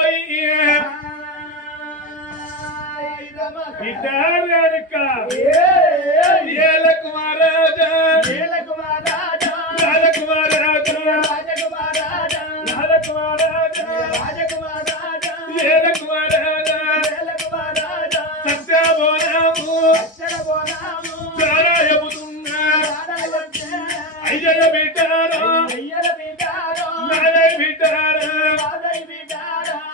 బిడ్డ రేణుక ఏలకు మహారాజా రాజకుమారాజా రాజకుమారాజా ఏలకు మహారాజా సత్యభవనము చాలా చెబుతున్నా అయ్యల బిడ్డారా నాదై బిడ్డారా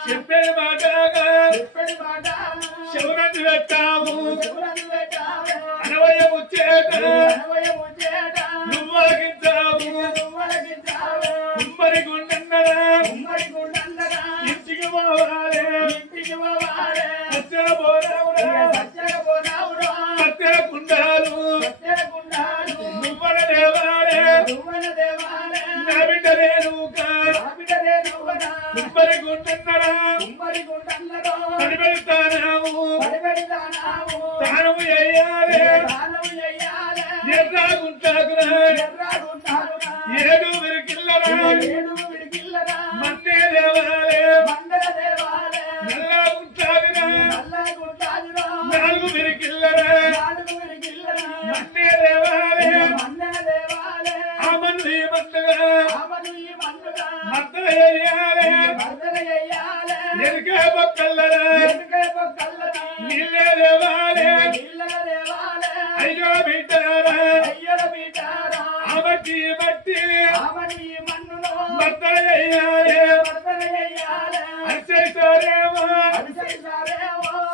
చెప్పేది మాటగా శివనంది పెట్టాము అనవయ ముచ్చేట నువ్వు అలగించావు ఉమ్మడి గుండన్నరా ఇంటికి పోవాలి సత్యల పోరావురా సత్యల కుండాలు నువ్వన దేవాలే నా బిడ్డ రేణుక ఉమ్మడి గుండన్నరా పడిపెడతానాము తానము చెయ్యాలి ఎర్రాగుంటాకురా ఏడు విరికిల్లరా మన్నే దేవాలే నల్లాగుంటాదిరా నాలుగు విరికిల్లరా మన్నే దేవాలే ఆమను ఈ మన్నుగా మద్దల చెయ్యాలి ఎరుకే బొక్కల్లరా నీళ్ళే దేవాలే అయ్యో బిడ్డారా ఆమటి బట్టి మద్దల చెయ్యాలి అరిసేసారేమో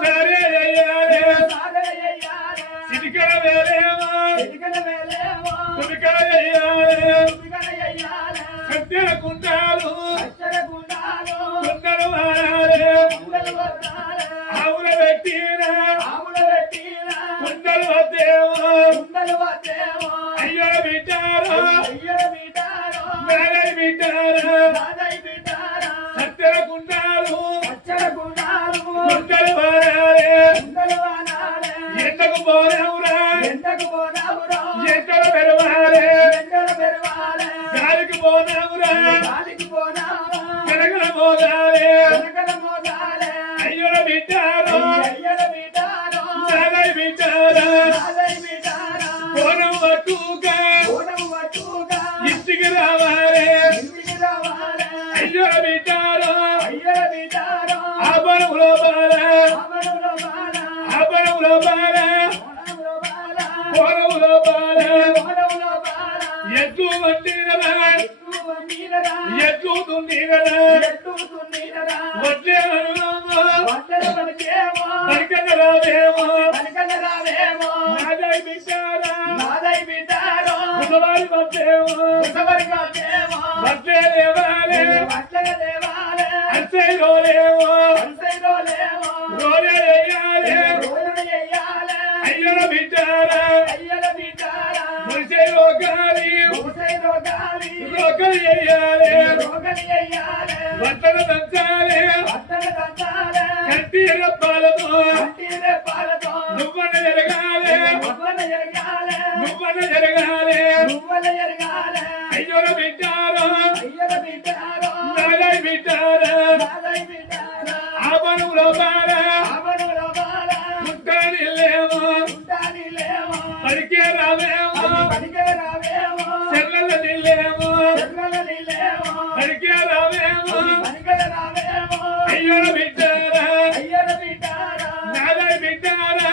సరే చెయ్యాలి చిటికల వేలేమో తుమికల చెయ్యాలి సత్యల కుండాలు కుండలు మారాలి ఆవుల పెట్టినా కుండలు వద్దేమో అయ్యో బిడ్డారా నాదై బిడ్డారా సత్యల కుండాలు కుండలు మారాలి ఎండకు పోరావురా ఎండలు పెరవాలి గాలికి పోనావురా కనగల పోగాలి అయ్యో బిడ్డారా నాదై బిడ్డారా కోనం పట్టుగా ఇంటికి రావాలి అయ్యో బిడ్డారా ఆభరణంలో బాల ఆభరణంలో బాల కోనంలో బాల ఎట్లు వండినరా ఎట్లు తుండినరా వడ్లేమో పరికరావేమో నాదై బిడ్డారా బుధవారి వడ్లేమో వడ్లే దేవాలే అసై రోలేమో రోలే వేయాలి అయ్యల బిడ్డారా మురిసే రోగాలి రోగలు వేయాలి వట్టలు దంచాలి కంటి రప్పాలతో నువ్వన జరగాలి నువ్వన జరగాలి అయ్యల బిడ్డారా నాదై బిడ్డారా ఆభరణంలో బారా ఉంటానిలేమో పరికే రావేమో చెల్లెల నిల్లేమో పరికే రావేమో అయ్యో బిడ్డారా నాదై బిడ్డారా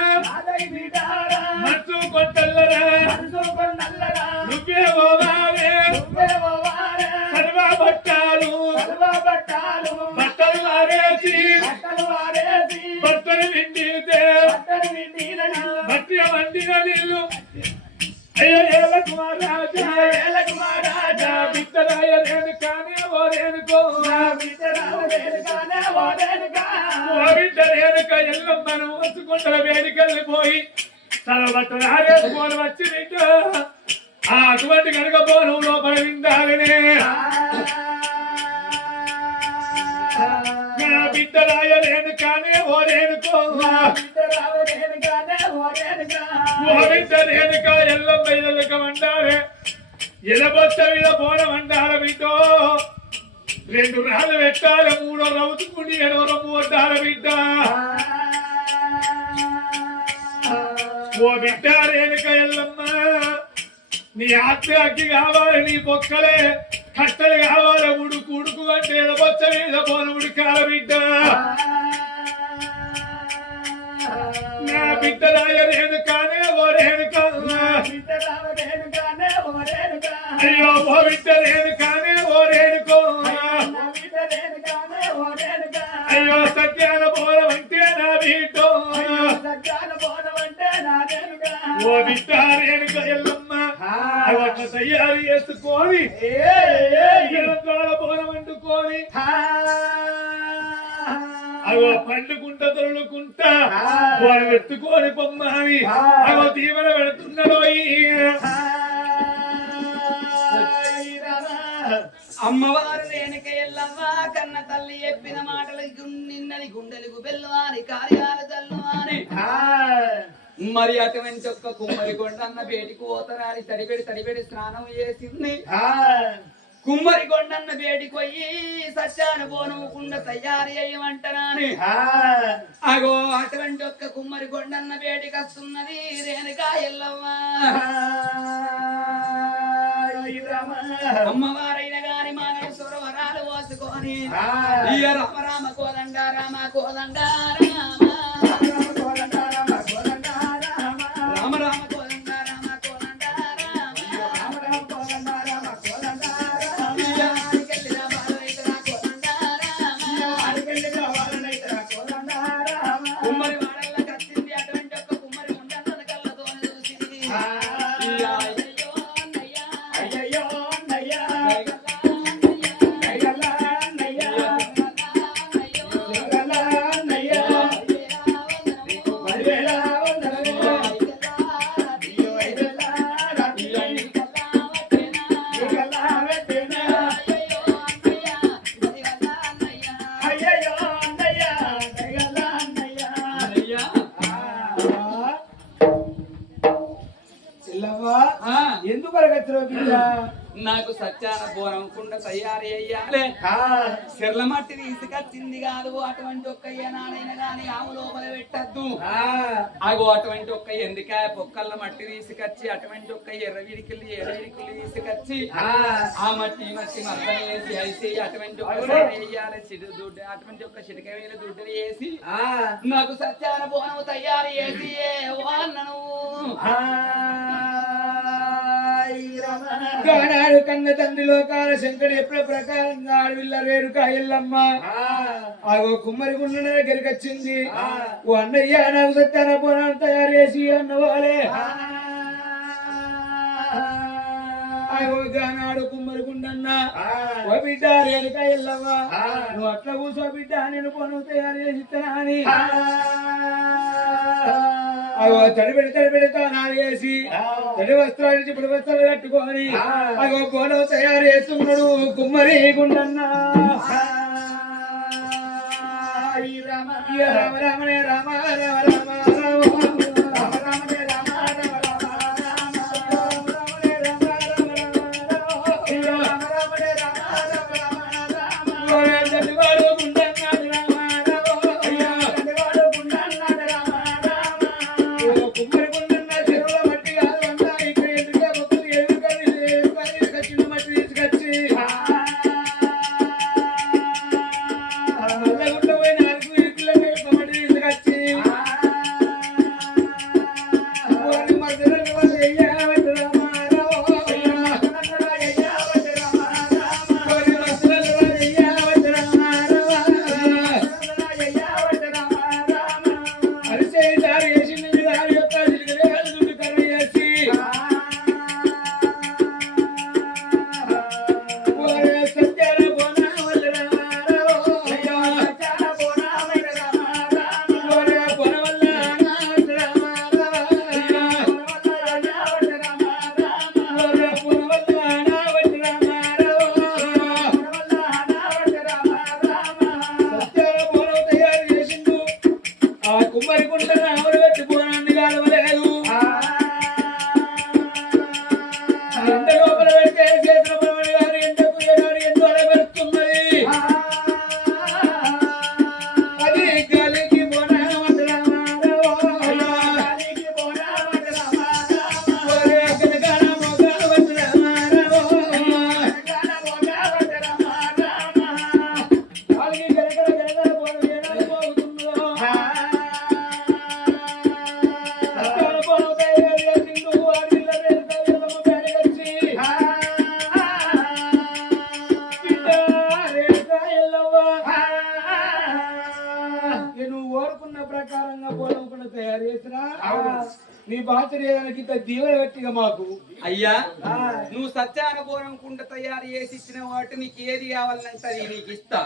మత్తు కొట్టల్లరా నువ్వే పోవాలి సర్వ బట్టాలు బట్టలు ఆరేసి బట్టలు విండితే బట్టి వండిన నీళ్ళు అయ్యో ఏలకు మహారాజా బిడ్డరాయ రేణు కానే ఓ రేణుకో ఓ బిడ్డ రేణుక ఎల్లమ్మను వచ్చుకుంటారు వేడికెళ్ళి పోయి తన బట్టలు ఆరేసుకొని వచ్చి బిడ్డ అటువంటి కనుక పోను లోపల విందాలనే బిడ్డ రాయలేను కానీ ఓ రేణుకో ఓ బిడ్డ రేణుక ఎల్లమ్మ ఎల్లకమంటారే ఎలబొచ్చ మీద పోనమంటార బిడ్డో 2 రాళ్ళు పెట్టాలి 3 రౌతుకుని 8 రొమ్ము వడ్డాల బిడ్డ ఓ బిడ్డ రేణుక ఎల్లమ్మ నీ ఆత్మహత్య కావాలి నీ పొక్కలే కట్టలు కావాలి ఉడుకు అంటే ఎలబొచ్చ మీద పోన ఉడకాల బిడ్డ నా బిడ్డ రాయ రేణుకానే ఓ రేణుక అయ్యో ఓ బిడ్డ రేణుకానే ఓ రేణుకో అయ్యో సత్యాన బోరం అంటే నా బిడ్డ ఓ బిడ్డ రేణుక ఎల్లమ్మ అవన్న తయారు చేసుకొని బోరం వండుకొని అవో పండుకుంటా తొలుకుంటా బోరం ఎత్తుకొని పొమ్మని అవో తీవన పెడుతున్నాడు అమ్మవారు రేణుక ఎల్లమ్మ కన్న తల్లి చెప్పిన మాటలు నిన్నని గుండెలకు బెల్లువాని కార్యాలు తల్లువాని మరి అటువంటి ఒక్క కుమ్మరి కొండన్న బేటికి పోతరాని తడిబెడి స్నానం చేసింది కుమ్మరి కొండన్న బేటికి పోయి సత్యాను పోనవ్వకుండా తయారీ అయ్యమంటనాని అగో అటువంటి ఒక్క కుమ్మరి కొండన్న బేటికి వస్తున్నది రేణుకా ఎల్లమ్మ అమ్మవారైన గాని మానేశ్వర వరాలు పోసుకొని రామ రామ కోదండ రామ కోదండ రామ రామ రామ కోదండ రామ కోదండ కుమ్మరి వాడల్ల కత్తింది అటువంటి ఒక్క కుమ్మరి ఉండన్న కళ్ళతో చూసింది ఎందుకు అరగచ్చు నాకు సత్యాన బోనం కుండ తయారీ అయ్యాలే సిర్ల మట్టి తీసుకొచ్చింది కాదు అటువంటి ఒక్క ఏనాడైనా గాని ఆవు లోపల పెట్టద్దు అగో అటువంటి ఒక్క ఎండికాయ పొక్కల మట్టి తీసుకొచ్చి అటువంటి ఒక్క ఎర్రవిడికిల్లి తీసుకొచ్చి ఆ మట్టి మద్దలు వేసి వేసి అటువంటి ఒక్క వేయాలి దుడ్డు అటువంటి ఒక్క చిటిక వేలు దుడ్డు వేసి నాకు సత్యాన బోనం తయారు చేసి అన్నను గానాడు కన్న తండ్రి లోకాల శంకరు ఎప్పుడు ప్రకారంగా ఆడవిల్ల రేణుక ఎల్లమ్మ ఆగో కుమ్మరి గుండ దగ్గరికి వచ్చింది ఓ అన్నయ్య నాకు సత్యాన పోనాన్ని తయారు చేసి అన్నవాలే ఆగో గానాడు కుమ్మరి గుండన్న ఓ బిడ్డ రేణుక ఎల్లమ్మ నువ్వు అట్లా కూర్చో బిడ్డ నేను పోను తయారు చేసి ఇస్తానా అని అగో తడిపెడి తానాలు చేసి తడి వస్త్రాలు ఇప్పుడు వస్త్రాలు కట్టుకొని అగో బోనం తయారు చేస్తున్నాడు కుమ్మరి గుండన్న రామ రామనే రామ రామ రామ నీ బాధ్యత ఏదానికి ఇంత దీవెన పెట్టిగా మాకు అయ్యా నువ్వు సత్యానుభవం కుండ తయారు చేసి ఇచ్చిన వాటి నీకు ఏది కావాలంటే అది నీకు ఇస్తా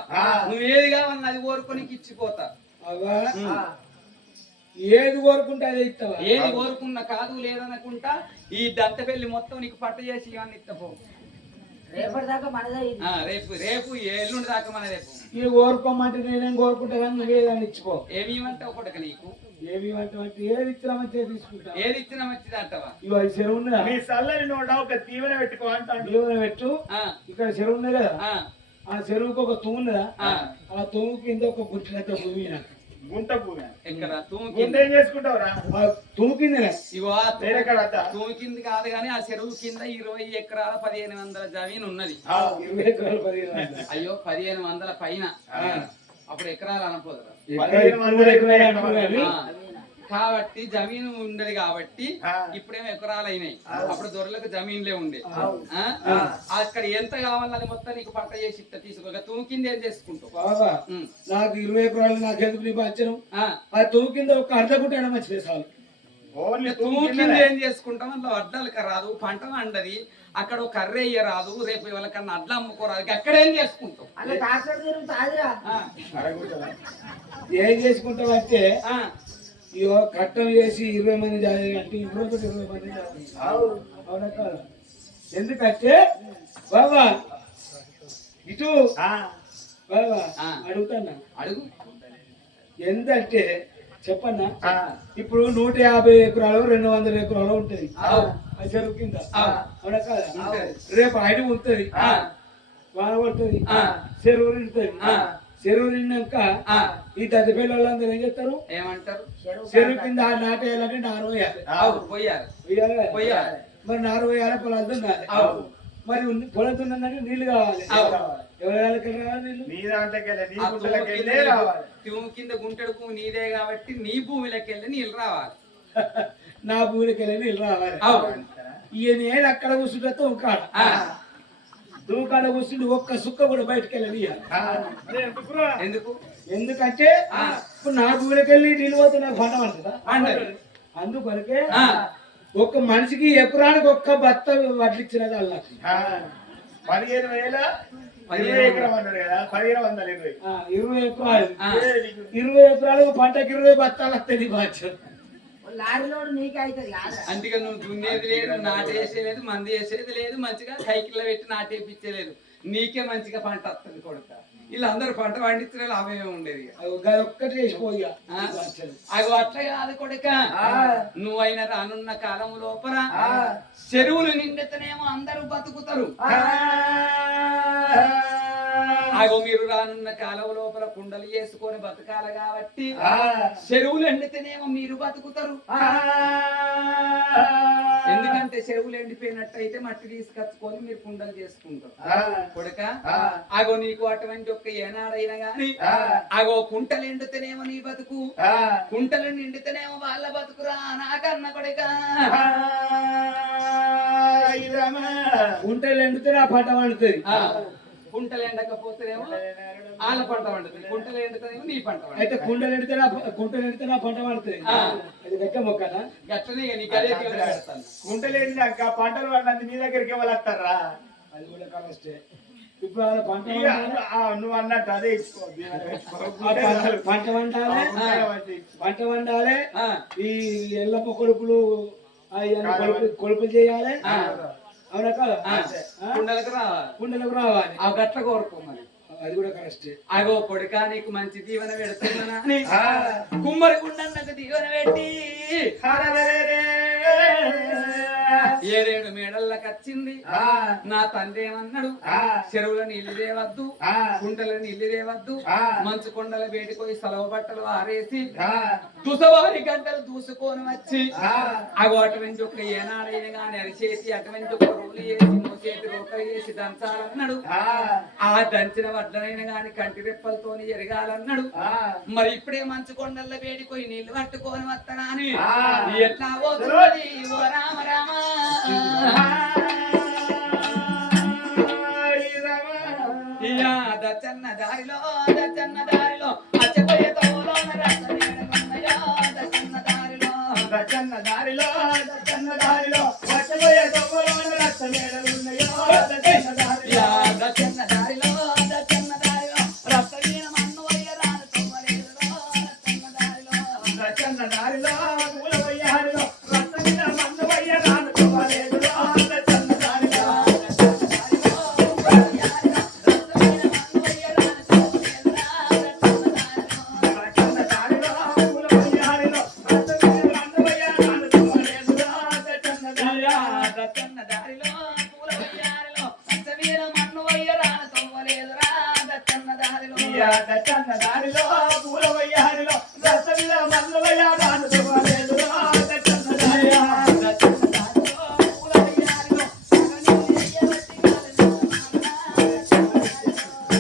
నువ్వు ఏది కావాలన్నా అది కోరుకొని నీకు ఇచ్చిపోతా అవా ఏది కోరుకుంటే అదే ఇస్తావా ఏది కోరుకున్నా కాదు లేదనుకుంటా ఈ దంతపల్లి మొత్తం నీకు పట్ట చేసి ఇవన్నీ ఇస్తపో రేపటిదాకా మనదే ఇది. రేపు రేపు ఎల్లుండి దాకా మన రేపు ఇది కోరుకోమంటే నేనేం కోరుకుంటా కానీ నువ్వేదాన్ని ఇచ్చిపో ఏమి ఇవ్వంటావు కొడుకు నీకు ఏమి అంటే ఏది ఇచ్చినా మంచిగా తీసుకుంటా ఏది ఇచ్చినా మంచిది అంటావా ఇవాళ చెరువు ఉన్నదా మీ సల్లని నోట ఒక దీవెన పెట్టుకో అంటాడు దీవెన పెట్టు ఆ, ఇక్కడ చెరువు ఉన్నది కదా ఆ, ఆ చెరువుకి ఒక తూము ఉన్నదా ఆ. ఆ తూము కింద ఒక గుంటినంత భూమి నాకు. గుంట భూమి ఎక్కడ తూము గుంట కింద ఏం చేసుకుంటావురా ఆ తూము కిందనే ఇగో ఆ వేరే కాడ అద్దా? తూము కింద కాదు కానీ ఆ చెరువు కింద 20 ఎకరాల 1500 జమీన్ ఉన్నది 20 ఎకరాలు 15 వందలు. అయ్యో 1500 పైన అప్పుడు ఎకరాలు అనపోదురా ఎక్కడ 20 ఎకరాలు అంటున్నారు కానీ కాబట్టి జమీన్ ఉండదు కాబట్టి ఇప్పుడేమో ఎకరాలు అయినాయి అప్పుడు దొరలకు జమీన్లే ఉండే అక్కడ ఎంత కావాలని మొత్తం నీకు పట్ట చేసి ఇస్తా తీసుకో తూము కింద ఏం చేసుకుంటావు బాబా నాకు 20 ఎకరాలు నాకు ఎందుకు నీ పంచను ఆ తూము కింద ఒక అర్ధ గుంట మంచిది చాలు ఓన్లీ తూము కింద ఏం చేసుకుంటాం అందులో అడ్డలకి రాదు పంట వండది అక్కడ ఒక కర్ర రాదు రేపు వాళ్ళకన్నా అడ్ల అమ్ముకోరాదు అక్కడ ఏం చేసుకుంటాం అలా ట్రాక్టర్ తిరుగుతాదిరా. ఏం చేసుకుంటావు అంటే ఇగో కట్టం చేసి 20 మంది జాయి అంటే 20 మంది జాయి. అవునా కాదా? ఎందుకంటే బాబా ఇటు బాబా అడుగుతానా అడుగు ఎంతంటే చెప్పన్నా ఇప్పుడు 150 ఎకరాలు 200 ఎకరాలు ఉంటది ఆ చెరువు కింద అవునా కాదా? రేపు అడి ఉంటది వాన పడుతుంది చెరువు నిండుతుంది చెరువు నిండాక ఈ దద్ద పిల్లలందరూ ఏం చేస్తారు ఏమంటారు చెరువు కింద నాటేయాలంటే నారు వేయాలి పోయారు వేయాలి మరి నారు వేయాలి పొలాలు దున్నాలి మరి పొలం దున్నంటే నీళ్లు కావాలి ఎవరి రావాలి నీళ్లు నీ దాంట్లోకి వెళ్ళి నీ గుంటలోకి వెళ్ళి రావాలి భూమి కింద గుంటడు భూమి నీదే కాబట్టి నీ భూమిలోకి వెళ్ళి నీళ్ళు రావాలి నా భూమికి వెళ్ళి నీళ్ళు రావాలి ఈయన అక్కడ కూర్చుంటే తూకాడ తూకాడ కూర్చుంటే ఒక్క సుక్క కూడా బయటకు వెళ్ళి ఎందుకు ఎందుకంటే ఇప్పుడు నా భూమికి వెళ్ళి నీళ్ళు పోతే నాకు పంట పడుతుందా అందుకొరకే ఒక్క మనిషికి ఎకరానికి ఒక్క బత్త వడ్లు ఇచ్చినది అలా 15,000 20 ఎకరం అన్నాడు కదా 1520 20 ఎకరాలు 20 ఎకరాలకు పంటకి 20 బత్తాలు వస్తాయి బాధ్యత లారీలోడు నీకే అవుతుంది కాదు. అందుకే నువ్వు దున్నేది లేదు నాటేసేది మంది వేసేది లేదు మంచిగా సైకిల్లో పెట్టి నాటేపించలేదు నీకే మంచిగా పంట వస్తుంది కొడుక వీళ్ళందరూ పంట పండించిన లాభమే ఉండేది ఒక్కటి చేసిపోయా అగో అట్లా కాదు కొడుక నువ్వైనా రానున్న కాలం లోపల చెరువులు నిండితేనేమో అందరూ బతుకుతారు అగో మీరు రానున్న కాలం లోపల కుండలు చేసుకొని బతకాలి కాబట్టి చెరువులు ఎండితేనేమో మీరు బతుకుతారు ఎందుకంటే చెరువులు ఎండిపోయినట్టయితే మట్టి తీసుకొచ్చుకొని మీరు కుండలు చేసుకుంటారు కొడుక అగో నీకు అటువంటి ఒక్క ఏనాడైనా గాని అగో కుంటలు ఎండితేనేమో నీ బతుకు కుంటలు నిండితేనేమో వాళ్ళ బతుకురా నాకన్న కొడుక కుంటలు ఎండితేనే ఆ పంట పండుతుంది కుంటలు ఎండకపోతేనేమో వాళ్ళ పంట పండుతుంది కుంటలు ఎండుతేనేమో నీ పంట పండుతుంది అయితే కుంటలు ఎండితేనే ఆ పంట పండుతుంది అది గట్ట మొక్కనా గట్లనే నీకు అదే దేవుడు పెడతాను గుంటలేందాక పంటలు పడినంత నీ దగ్గరికి ఎవరు వస్తారా అది కూడా కరెక్టే ఇప్పుడు ఆ పంట నువ్వు అన్నట్టు అదే పంట వండాలి ఈ ఎల్లమ్మ కొడుకులు కొడుకులు చేయాలి అవునా కదా కుండలకు రావాలి ఆ గట్ల కోరుకోమని అది కూడా కరెక్టే అగో కొడుకా నీకు మంచి దీవెన పెడుతున్నా కుమ్మరి కుండన్నకు దీవెన పెట్టి 7 మేడల్లోకి వచ్చింది నా తండ్రి ఏమన్నాడు చెరువుల నీళ్లు తేవద్దు కుంటల నీళ్లు తేవద్దు మంచు కొండల వేటిపోయి సెలవు బట్టలు ఆరేసి దుసవారి గంటలు దూసుకొని వచ్చి అగో అటువంటి ఒక్క ఏనాడైనా గాని అరిచేసి అటువంటి ఒక్క రోలు వేసి మోసేటి రోకలు వేసి దంచాలన్నాడు ఆ దంచిన వడ్లనైనా గాని కంటి రెప్పలతోని ఎరగాలన్నాడు మరి ఇప్పుడే మంచు కొండల్లో వేడిపోయి నీళ్లు పట్టుకొని వస్తానా అని ఎట్లా పోతుంది ఓ రామ రామ దచ్చన్న దారిలో అచ్చపోయే తోలోన దచ్చన్న దారిలో దచ్చన్న దారిలో వచ్చబోయే దొంగలోన రక్త మేడలున్నాయో దచ్చన్న దారిలో దచ్చన్న దారిలో రక్త వీణ మన్ను వయ్య రాను తొమ్మలేదురో దచ్చన్న దారిలో దచ్చన్న దారిలో పూల వయ్యారిలో రక్త మీద మన్ను వయ్య రాను తొమ్మలేదురో దచ్చన్న దారిలో దచ్చన్న దారిలో పూల వయ్యారిలో రక్త మీద మన్ను వయ్య రాను తొమ్మలేదురో దచ్చన్న దారిలో దచ్చన్న దారిలో పూల వయ్యారిలో రక్త వీణ మన్ను వయ్య రాను తొమ్మలేదురా దచ్చన్న దారిలో దచ్చన్న దారిలో పూల వయ్యారిలో రక్త మీద మన్ను వయ్య రాను తొమ్మలేదురో దచ్చన్న దారిలో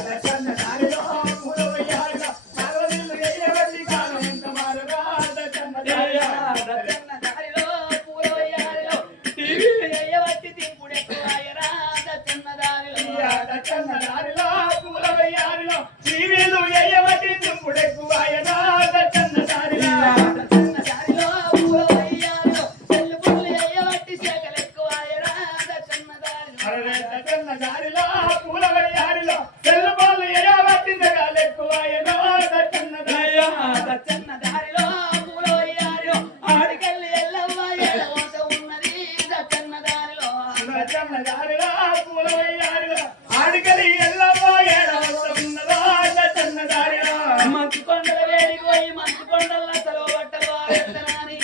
దచ్చన్న దారిలో పూల వయ్యారిలో నగరనిల్లు ఎయ్యవల్లి కాలం ఇంత మారురా దచ్చన్న దారిలో దచ్చన్న దారిలో పూల వయ్యారిలో టీవీ ఎయ్యవట్టి తింపుడెక్కువాయరా దచ్చన్న దారిలో దచ్చన్న దారిలో పూల వయ్యారిలో టీవీలు ఎయ్యవటి దుంపుడెక్కువాయనా దచ్చన్న దారిలో దచ్చన్న దారిలో పూల వయ్యారిలో చెల్లుపుల్లు ఎయ్యవట్టి శాఖలెక్కువాయరా దచ్చన్న దారిలో అరే దచ్చన్న దారిలో పూల వయ్యారిలో తెల్లబాలు ఎయ్యవటి జగాలెక్కువాయనా దచ్చన్న దారిలో దచ్చన్న దారిలో పూల వయ్యారిలో ఆడికెళ్ళి ఎల్లవ్వ ఎడవత ఉన్నది దచ్చన్న దారిలో దచ్చన్న దారిలో పూల వయ్యారిలో ఆడికలి ఎల్లవ్వ ఏడవత ఉన్నదో దచ్చన్న దారిలో మంచు కొండల వేడికి పోయి మంచు కొండల అసలు బట్టలు వారెత్తనాని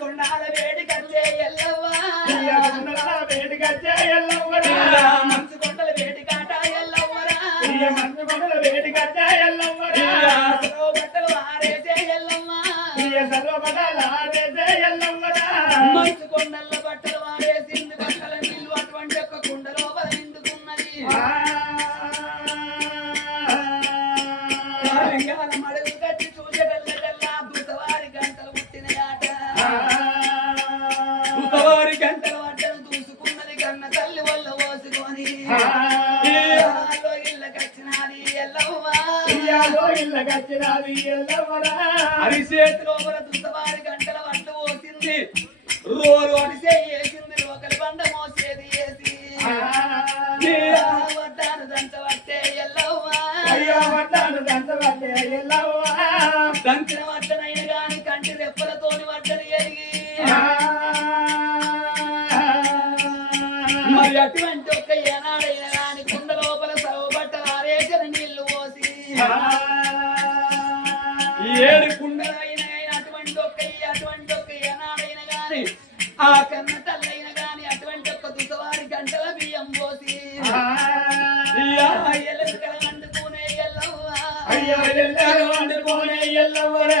కొండాల వేడికచ్చే ఎల్లవ్వ వేడిగచ్చే ఎల్లవ్వరా మంచు కొండల వేడికాట ఎల్లవ్వరా మంచి కొండల వేడిగచ్చే ఎల్లవ్వరా అసలు బట్టలు వారేసే ఎల్లమ్మ సర్వపదాల ఆడేసే ఎల్లవ్వరా మంచు కొండల బట్టలు వారేసింది బట్టల నీళ్ళు అటువంటి ఒక్క కుండ లోపల నిండుకున్నది తెలంగాణ మడుగు కట్టి చూసేటల్లకల్లా దూతవారి గంటలు పుట్టినయాట దూతవారి గంటలు అడ్డను దూసుకున్నది కన్న తల్లి వల్ల పోసుకొని ఇళ్ళకచ్చినది ఎల్లవ్వ ఇల్లగచ్చినది ఎల్లవ్వరా అరిసేతి లోపల దూతవారి గంటల వడ్లు పోసింది రోలు అడిసే వేసింది లోకలి బండ మోసేది వేసి వడ్డాను దంచ పట్టే ఎల్లవ్వ అయ్యా పడ్డాను దంచబట్టే ఎల్లవ్వా దంచిన వడ్డనైన గాని కంటి రెప్పలతోని వడ్డని ఎరిగి మరి అటువంటి ఒక్క ఏనాడైన గాని కుండ లోపల సవ బట్టలు ఆరేసిన నీళ్లు పోసి ఏడు కుండలైన అటువంటి ఒక్క ఏనాడైన గాని ఆ కన్న తల్లైన గాని అటువంటి ఒక్క దుసవారి గంటల బియ్యం పోసి ఎల్లెలుకల వండుకునే ఎల్లవ్వ అయ్యా వండుకోనే ఎల్లవ్వరా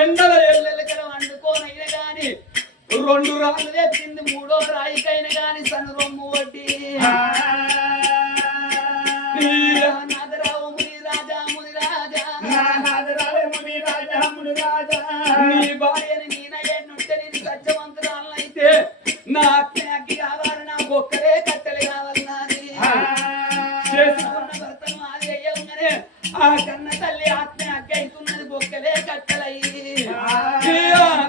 ఎండల ఎల్లెలుకల వండుకోనైన గాని రెండు రాళ్ళు తెచ్చింది మూడో రాయికైన గాని సను రొమ్ము వడ్డి నాదరావు ముని రాజా ముని రాజా నీ భార్యని నేనయ్యనుంటే నేను సత్యవంతురాలనైతే నా అగ్గి కావాలి నా ఒక్కరే కట్టెలు కావాలి నాది చేసుకున్న భర్తను అది అయ్యంగానే ఆ కన్న తల్లి ఆత్మ అగ్గి అవుతున్నది బొక్కలే కట్టెలయ్యి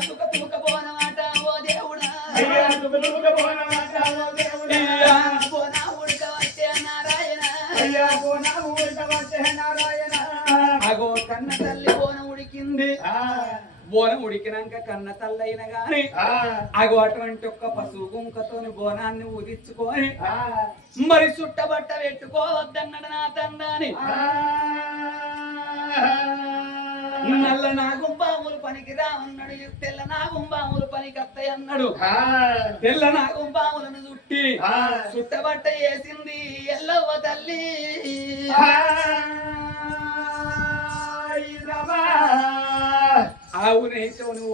తుక తుక పోనమాట ఓ దేవుడా అయ్యా దుగదుగ పోనమాట ఓ దేవుడా పోనా ఉడకవచ్చే నారాయణ అయ్యా పోనా ఉడకవచ్చే నారాయణ అగో కన్న తల్లి బోన ఉడికింది బోనం ఉడికినాక కన్న తల్లైన గాని అగో అటువంటి ఒక్క పశువు గుంకతోని బోనాన్ని ఉదిచ్చుకొని మరి చుట్టబట్ట పెట్టుకోవద్దన్నాడు నా తండ్రి నల్ల నాగుంబాములు పనికి రావన్నాడు తెల్ల నాగుంబాములు పనికి అత్తయ్య అన్నాడు తెల్ల నాగుంబాములను చుట్టి చుట్టబట్ట వేసింది ఎల్లవ్వ తల్లి ఆవునైతే నువ్వు